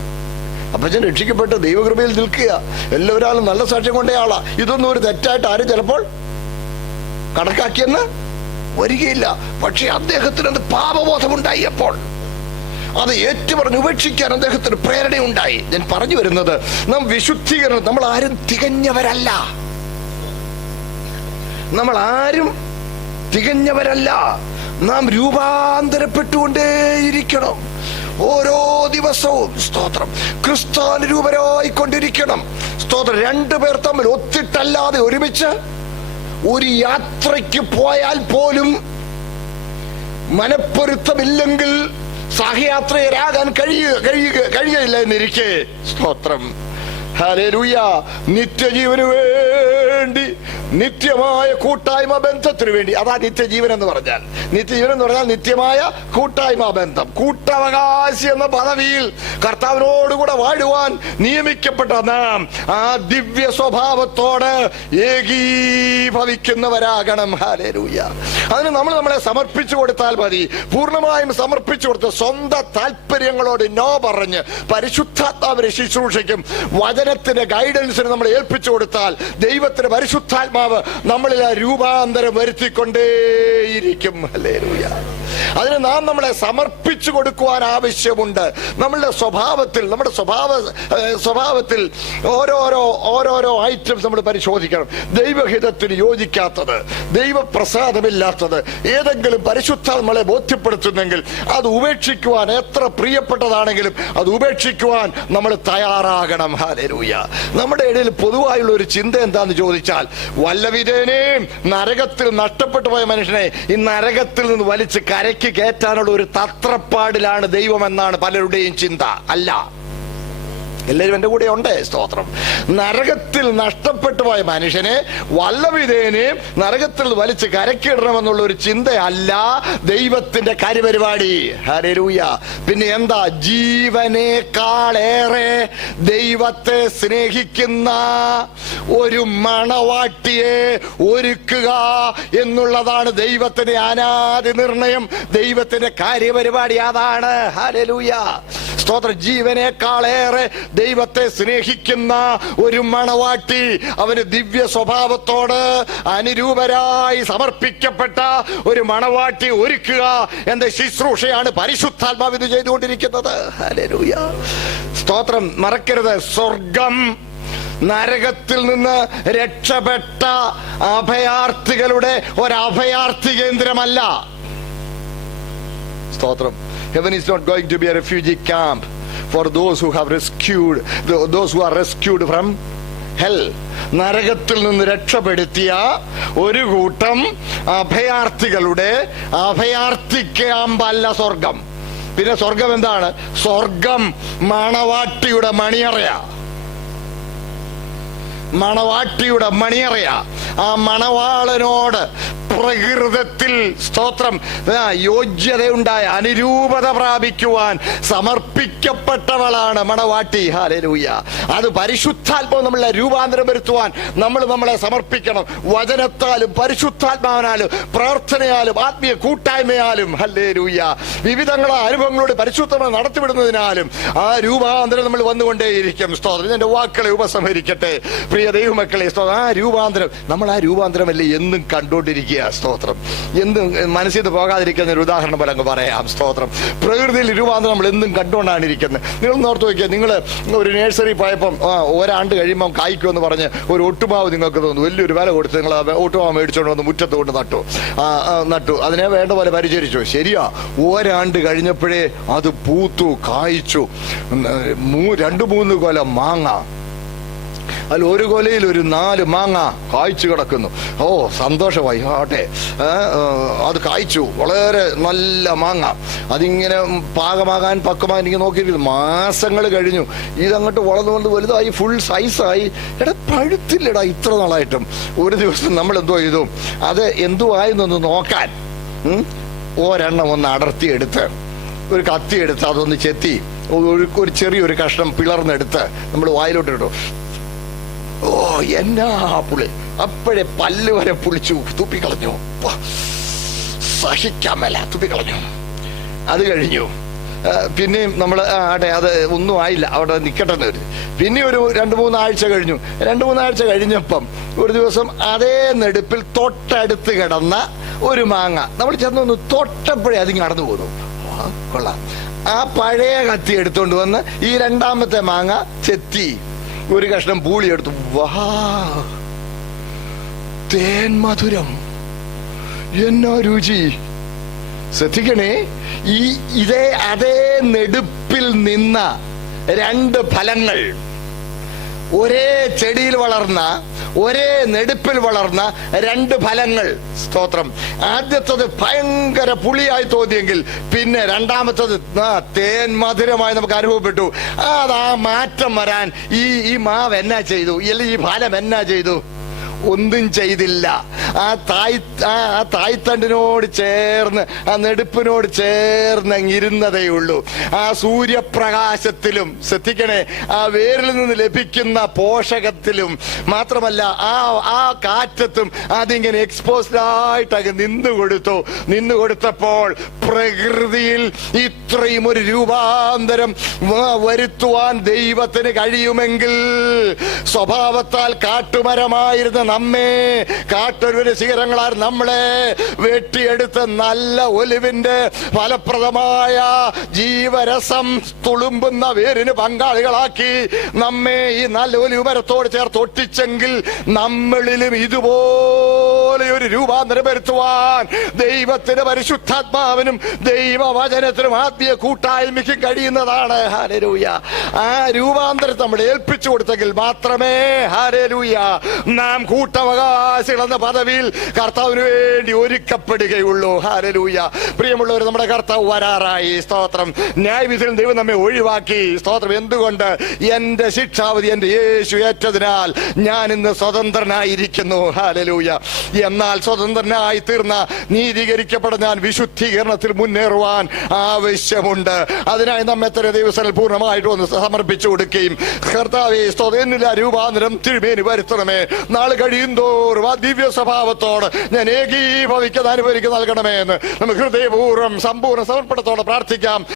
അപ്പച്ചൻ രക്ഷിക്കപ്പെട്ട് ദൈവകൃപയിൽ നിൽക്കുക, എല്ലാവരും നല്ല സാക്ഷ്യം കൊണ്ടേ ആളാ. ഇതൊന്നും ഒരു തെറ്റായിട്ട് ആരും ചിലപ്പോൾ കണക്കാക്കിയെന്ന് വരികയില്ല. പക്ഷെ അദ്ദേഹത്തിന് അത് പാപബോധമുണ്ടായപ്പോൾ അത് ഏറ്റുപറഞ്ഞ് ഉപേക്ഷിക്കാൻ അദ്ദേഹത്തിന് പ്രേരണയുണ്ടായി. ഞാൻ പറഞ്ഞു വരുന്നത്, നാം വിശുദ്ധീകരണം, നമ്മൾ ആരും തികഞ്ഞവരല്ല. നമ്മൾ ആരും തികഞ്ഞവരല്ല. നാം രൂപാന്തരപ്പെട്ടുകൊണ്ടേയിരിക്കണം. ഓരോ ദിവസവും സ്തോത്രം ക്രിസ്താനുരൂപരായിക്കൊണ്ടിരിക്കണം. സ്തോത്രം. രണ്ടുപേർ തമ്മിൽ ഒത്തിട്ടല്ലാതെ ഒരുമിച്ച് ഒരു യാത്രയ്ക്ക് പോയാൽ പോലും മനപ്പൊരുത്തമില്ലെങ്കിൽ സഹയാത്രികരാകാൻ കഴിയുകയില്ല എന്നിരിക്കെ, സ്തോത്രം, ഹല്ലേലൂയ, നിത്യജീവന് വേണ്ടി, നിത്യമായ കൂട്ടായ്മ ബന്ധത്തിന് വേണ്ടി. അതാ നിത്യജീവൻ എന്ന് പറഞ്ഞാൽ. നിത്യജീവൻ എന്ന് പറഞ്ഞാൽ നിത്യമായ കൂട്ടായ്മ ബന്ധം. കൂട്ടവകാശി എന്ന പദവിയിൽ കർത്താവിനോടുകൂടെ വാഴുവാൻ നിയമിക്കപ്പെട്ട നാം ആ ദിവ്യ സ്വഭാവത്തോട് ഏകീഭവിക്കുന്നവരാകണം. ഹല്ലേലൂയ. അതിന് നമ്മൾ നമ്മളെ സമർപ്പിച്ചു കൊടുത്താൽ മതി. പൂർണ്ണമായും സമർപ്പിച്ചു കൊടുത്ത് സ്വന്തം താല്പര്യങ്ങളോട് നോ പറഞ്ഞ് പരിശുദ്ധാത്മാവിനെ ശുശ്രൂഷയ്ക്കും വചനത്തിന്റെ ഗൈഡൻസിന് നമ്മൾ ഏൽപ്പിച്ചു കൊടുത്താൽ ദൈവത്തിന്റെ പരിശുദ്ധാത്മാവ് നമ്മളിൽ രൂപാന്തരം വരുത്തിക്കൊണ്ടേയിരിക്കും. ഹല്ലേലൂയ. അതിന് നാം നമ്മളെ സമർപ്പിച്ചു കൊടുക്കുവാൻ ആവശ്യമുണ്ട്. നമ്മുടെ സ്വഭാവത്തിൽ ഓരോരോ ഐറ്റംസ് നമ്മൾ പരിശോധിക്കണം. ദൈവഹിതത്തിന് യോജിക്കാത്തത്, ദൈവപ്രസാദമില്ലാത്തത് ഏതെങ്കിലും പരിശുദ്ധ നമ്മളെ ബോധ്യപ്പെടുത്തുന്നെങ്കിൽ അത് ഉപേക്ഷിക്കുവാൻ, എത്ര പ്രിയപ്പെട്ടതാണെങ്കിലും അത് ഉപേക്ഷിക്കുവാൻ നമ്മൾ തയ്യാറാകണം. ഹല്ലേലൂയ. നമ്മുടെ ഇടയിൽ പൊതുവായുള്ള ഒരു ചിന്ത എന്താന്ന് ചോദിച്ചാൽ, വല്ലവിധേനയും നരകത്തിൽ നഷ്ടപ്പെട്ടു പോയ മനുഷ്യനെ ഈ നരകത്തിൽ നിന്ന് വലിച്ച് കരയ്ക്ക് കയറ്റാനുള്ള ഒരു തത്രപ്പാടിലാണ് ദൈവം എന്നാണ് പലരുടെയും ചിന്ത. അല്ല, എല്ലാവരും എന്റെ കൂടെ ഉണ്ട്. സ്തോത്രം. നരകത്തിൽ നഷ്ടപ്പെട്ടു പോയ മനുഷ്യനെ വല്ലവിധേനയും നരകത്തിൽ വലിച്ച് കരക്കിടണമെന്നുള്ള ഒരു ചിന്തയല്ല ദൈവത്തിന്റെ കാര്യപരിപാടി. ഹല്ലേലൂയ. പിന്നെ എന്താ? ജീവനേക്കാളേറെ ദൈവത്തെ സ്നേഹിക്കുന്ന ഒരു മണവാട്ടിയെ ഒരുക്കുക എന്നുള്ളതാണ് ദൈവത്തിന്റെ അനാദി നിർണയം, ദൈവത്തിന്റെ കാര്യപരിപാടി. അതാണ്. ഹല്ലേലൂയ. സ്തോത്രം. ജീവനേക്കാളേറെ ദൈവത്തെ സ്നേഹിക്കുന്ന ഒരു മണവാട്ടി, അവന് ദിവ്യ സ്വഭാവത്തോട് അനുരൂപരായി സമർപ്പിക്കപ്പെട്ട ഒരു മണവാട്ടി ഒരുക്കുക എന്ന ശുശ്രൂഷയാണ് പരിശുദ്ധാത്മാവ് ഇത് ചെയ്തുകൊണ്ടിരിക്കുന്നത്. ഹല്ലേലൂയ. സ്തോത്രം. മറക്കരുത്, സ്വർഗം നരകത്തിൽ നിന്ന് രക്ഷപ്പെട്ട അഭയാർത്ഥികളുടെ ഒരഭയാർത്ഥി കേന്ദ്രമല്ല. സ്തോത്രം. Heaven is not going to be a refugee camp for those who are rescued from hell. നരകത്തിൽ നിന്ന് രക്ഷപ്പെടുത്തിയ ഒരു കൂട്ടം അഭയാർത്ഥികളുടെ അഭയാർത്ഥി ക്യാമ്പല്ല സ്വർഗം. പിന്നെ സ്വർഗം എന്താണ്? സ്വർഗം മണവാട്ടിയുടെ മണിയറയാ. മണവാട്ടിയുടെ മണിയറയ. ആ മണവാളനോട് പ്രകൃതത്തിൽ സ്തോത്രം യോഗ്യതയുണ്ടായ, അനുരൂപത പ്രാപിക്കുവാൻ സമർപ്പിക്കപ്പെട്ടവളാണ് മണവാട്ടി. ഹല്ലേലൂയ. അത് പരിശുദ്ധാത്മാവ് നമ്മളെ രൂപാന്തരം വരുത്തുവാൻ നമ്മളെ സമർപ്പിക്കണം. വചനത്താലും പരിശുദ്ധാത്മാവിനാലും പ്രാർത്ഥനയാലും ആത്മീയ കൂട്ടായ്മയാലും. ഹല്ലേലൂയ. വിവിധങ്ങളായ അനുഭവങ്ങളോട് പരിശുദ്ധമായി നടത്തിവിടുന്നതിനാലും ആ രൂപാന്തരം നമ്മൾ വന്നുകൊണ്ടേയിരിക്കും. സ്തോത്രം. എന്റെ വാക്കുകളെ ഉപസംഹരിക്കട്ടെ പ്രിയ ദൈവമക്കളെ. ആ രൂപാന്തരം, നമ്മൾ ആ രൂപാന്തരമല്ലേ എന്നും കണ്ടുകൊണ്ടിരിക്കുക. സ്തോത്രം. എന്തും മനസ്സിൽ നിന്ന് പോകാതിരിക്കുന്ന ഒരു ഉദാഹരണം പോലെ അങ്ങ് പറയാം. സ്തോത്രം. പ്രകൃതിയിൽ രൂപാന്തരം നമ്മൾ എന്നും കണ്ടുകൊണ്ടാണ് ഇരിക്കുന്നത്. നിങ്ങൾ ഓർത്ത് നോക്കിയാൽ, നിങ്ങൾ ഒരു നഴ്സറി പോയപ്പം ഒരാണ്ട് കഴിയുമ്പം കായ്ക്കുമെന്ന് പറഞ്ഞ് ഒരു ഒട്ടുമാവ് നിങ്ങൾക്ക് തോന്നുന്നു, വലിയൊരു വില കൊടുത്ത് നിങ്ങൾ ഒട്ടുമാവ് മേടിച്ചുകൊണ്ട് വന്ന് മുറ്റത്ത് കൊണ്ട് നട്ടു. അതിനെ വേണ്ട പോലെ പരിചരിച്ചു. ശരിയാ, ഒരാണ്ട് കഴിഞ്ഞപ്പോഴേ അത് പൂത്തു, കായ്ച്ചു. 2-3 കൊല മാങ്ങ, അതിൽ ഒരു കൊലയിൽ ഒരു 4 മാങ്ങ കായ്ച്ചു കിടക്കുന്നു. ഓ, സന്തോഷമായി. ആട്ടെ, അത് കായ്ച്ചു, വളരെ നല്ല മാങ്ങ. അതിങ്ങനെ പാകമാകാൻ പക്കമാകാൻ എനിക്ക് നോക്കിയിരിക്കുന്നു. മാസങ്ങൾ കഴിഞ്ഞു, ഇതങ്ങോട്ട് വളർന്നുകൊണ്ട് വലുതായി, ഫുൾ സൈസായി. എടാ, പഴുത്തില്ലടാ ഇത്ര നാളായിട്ടും. ഒരു ദിവസം നമ്മൾ എന്തോ ചെയ്തു, അത് എന്തോ ആയെന്നൊന്ന് നോക്കാൻ ഒരെണ്ണം ഒന്ന് അടർത്തിയെടുത്ത്, ഒരു കത്തിയെടുത്ത് അതൊന്ന് ചെത്തി ഒരു ചെറിയൊരു കഷ്ണം പിളർന്നെടുത്ത് നമ്മൾ വായിലോട്ടിട്ടു. ഓ, എന്നാ പുളി! അപ്പോഴേ പല്ല് വരെ പുളിച്ചു, തുപ്പിക്കളഞ്ഞു. സഹിക്കാൻ മേല, തുപ്പിക്കളഞ്ഞു. അത് കഴിഞ്ഞു പിന്നെയും നമ്മൾ ആട്ടെ അത് ഒന്നും ആയില്ല, അവിടെ നിൽക്കട്ടെ എന്ന് കരുതി. പിന്നെ ഒരു 2-3 ആഴ്ച കഴിഞ്ഞു. 2-3 ആഴ്ച കഴിഞ്ഞപ്പം ഒരു ദിവസം അതേ നെടുപ്പിൽ തൊട്ടടുത്ത് കിടന്ന ഒരു മാങ്ങ നമ്മൾ ചെന്നൊന്ന് തൊട്ടപ്പോഴേ അതിങ്ങ് നടന്നു പോന്നു. കൊള്ളാം. ആ പഴയ കത്തി എടുത്തോണ്ട് വന്ന് ഈ രണ്ടാമത്തെ മാങ്ങ ചെത്തി ഒരു കഷ്ണം പൂളി എടുത്തു. വാ, തേൻ മധുരം, എന്നോ രുചി. ശ്രദ്ധിക്കണേ, അതേ നെടുപ്പിൽ നിന്ന 2 ഫലങ്ങൾ, ഒരേ ചെടിയിൽ വളർന്ന, ഒരേ നെടുപ്പിൽ വളർന്ന 2 ഫലങ്ങൾ. സ്തോത്രം. ആദ്യത്തത് ഭയങ്കര പുളിയായി തോന്നിയെങ്കിൽ പിന്നെ രണ്ടാമത്തത് തേൻ മധുരമായി നമുക്ക് അനുഭവപ്പെട്ടു. ആ മാറ്റം വരാൻ ഈ മാവ് എന്നാ ചെയ്തു, അല്ലെങ്കിൽ ഈ ഫലം എന്നാ ചെയ്തു? ഒന്നും ചെയ്തില്ല. ആ തായ്തണ്ടിനോട് ചേർന്ന്, ആ നെടുപ്പിനോട് ചേർന്ന് അങ്ങിരുന്നതേ ഉള്ളൂ. ആ സൂര്യപ്രകാശത്തിലും, ശ്രദ്ധിക്കണേ, ആ വേരിൽ നിന്ന് ലഭിക്കുന്ന പോഷകത്തിലും മാത്രമല്ല ആ കാറ്റത്തും അതിങ്ങനെ എക്സ്പോസ്ഡ് ആയിട്ട് അങ്ങ് നിന്നുകൊടുത്തപ്പോൾ പ്രകൃതിയിൽ ഇത്രയും ഒരു രൂപാന്തരം വരുത്തുവാൻ ദൈവത്തിന് കഴിയുമെങ്കിൽ സ്വഭാവത്താൽ കാട്ടുമരമായിരുന്ന നമ്മെ, കാട്ടൊരുവിന് ശിഖരങ്ങളാൽ നമ്മളെ വെട്ടിയെടുത്ത് നല്ല ഒലിവിന്റെ ഫലപ്രദമായ ജീവരസം തുളുമ്പുന്ന വേരിന് പങ്കാളികളാക്കി നമ്മെ ഈ നല്ല ഒലിവ് മരത്തോട് ചേർത്ത് ഒട്ടിച്ചെങ്കിൽ നമ്മളിലും ഇതുപോലെ ഒരു രൂപാന്തരം വരുത്തുവാൻ ദൈവത്തിന്, പരിശുദ്ധാത്മാവിനും ദൈവവചനത്തിനും ആത്മീയ കൂട്ടായ്മയ്ക്കും കഴിയുന്നതാണ്. ഹല്ലേലൂയ. ആ രൂപാന്തരം നമ്മൾ ഏൽപ്പിച്ചു കൊടുത്തെങ്കിൽ മാത്രമേ, ഹല്ലേലൂയ, നാം കൂട്ടവകാശികൾ എന്ന പദവിയിൽ കർത്താവിന് വേണ്ടി ഒരുക്കപ്പെടുകയുള്ളൂ. ഹല്ലേലൂയ. പ്രിയമുള്ളവർ, നമ്മുടെ കർത്താവ് വരാറായി. സ്തോത്രം. ന്യായവിധിയിൽ ദൈവം നമ്മെ ഒഴിവാക്കി. സ്തോത്രം. എന്തുകൊണ്ട്? എന്റെ ശിക്ഷാവധി എന്റെ യേശു ഏറ്റതിനാൽ ഞാൻ ഇന്ന് സ്വതന്ത്രനായിരിക്കുന്നു. ഹല്ലേലൂയ. എന്നാൽ സ്വതന്ത്രനായി തീർന്ന, നീതീകരിക്കപ്പെട്ട ഞാൻ വിശുദ്ധീകരണത്തിൽ മുന്നേറുവാൻ ആവശ്യമുണ്ട്. അതിനായി നമ്മെ തന്നെ ദൈവസനിൽ പൂർണ്ണമായിട്ട് ഒന്ന് സമർപ്പിച്ചു കൊടുക്കുകയും, കർത്താവേ, സ്തോത്രം, എന്നില്ല രൂപാന്തരം തിരുമേനി വരുത്തണമേ. നാൾ കഴിയും തോറും ആ ദിവ്യ സ്വഭാവത്തോട് ഞാൻ ഏകീഭവിക്കുന്ന അനുഭവിക്ക് നൽകണമേ എന്ന് നമുക്ക് ഹൃദയപൂർവ്വം സമ്പൂർണ്ണ സമർപ്പണത്തോടെ പ്രാർത്ഥിക്കാം.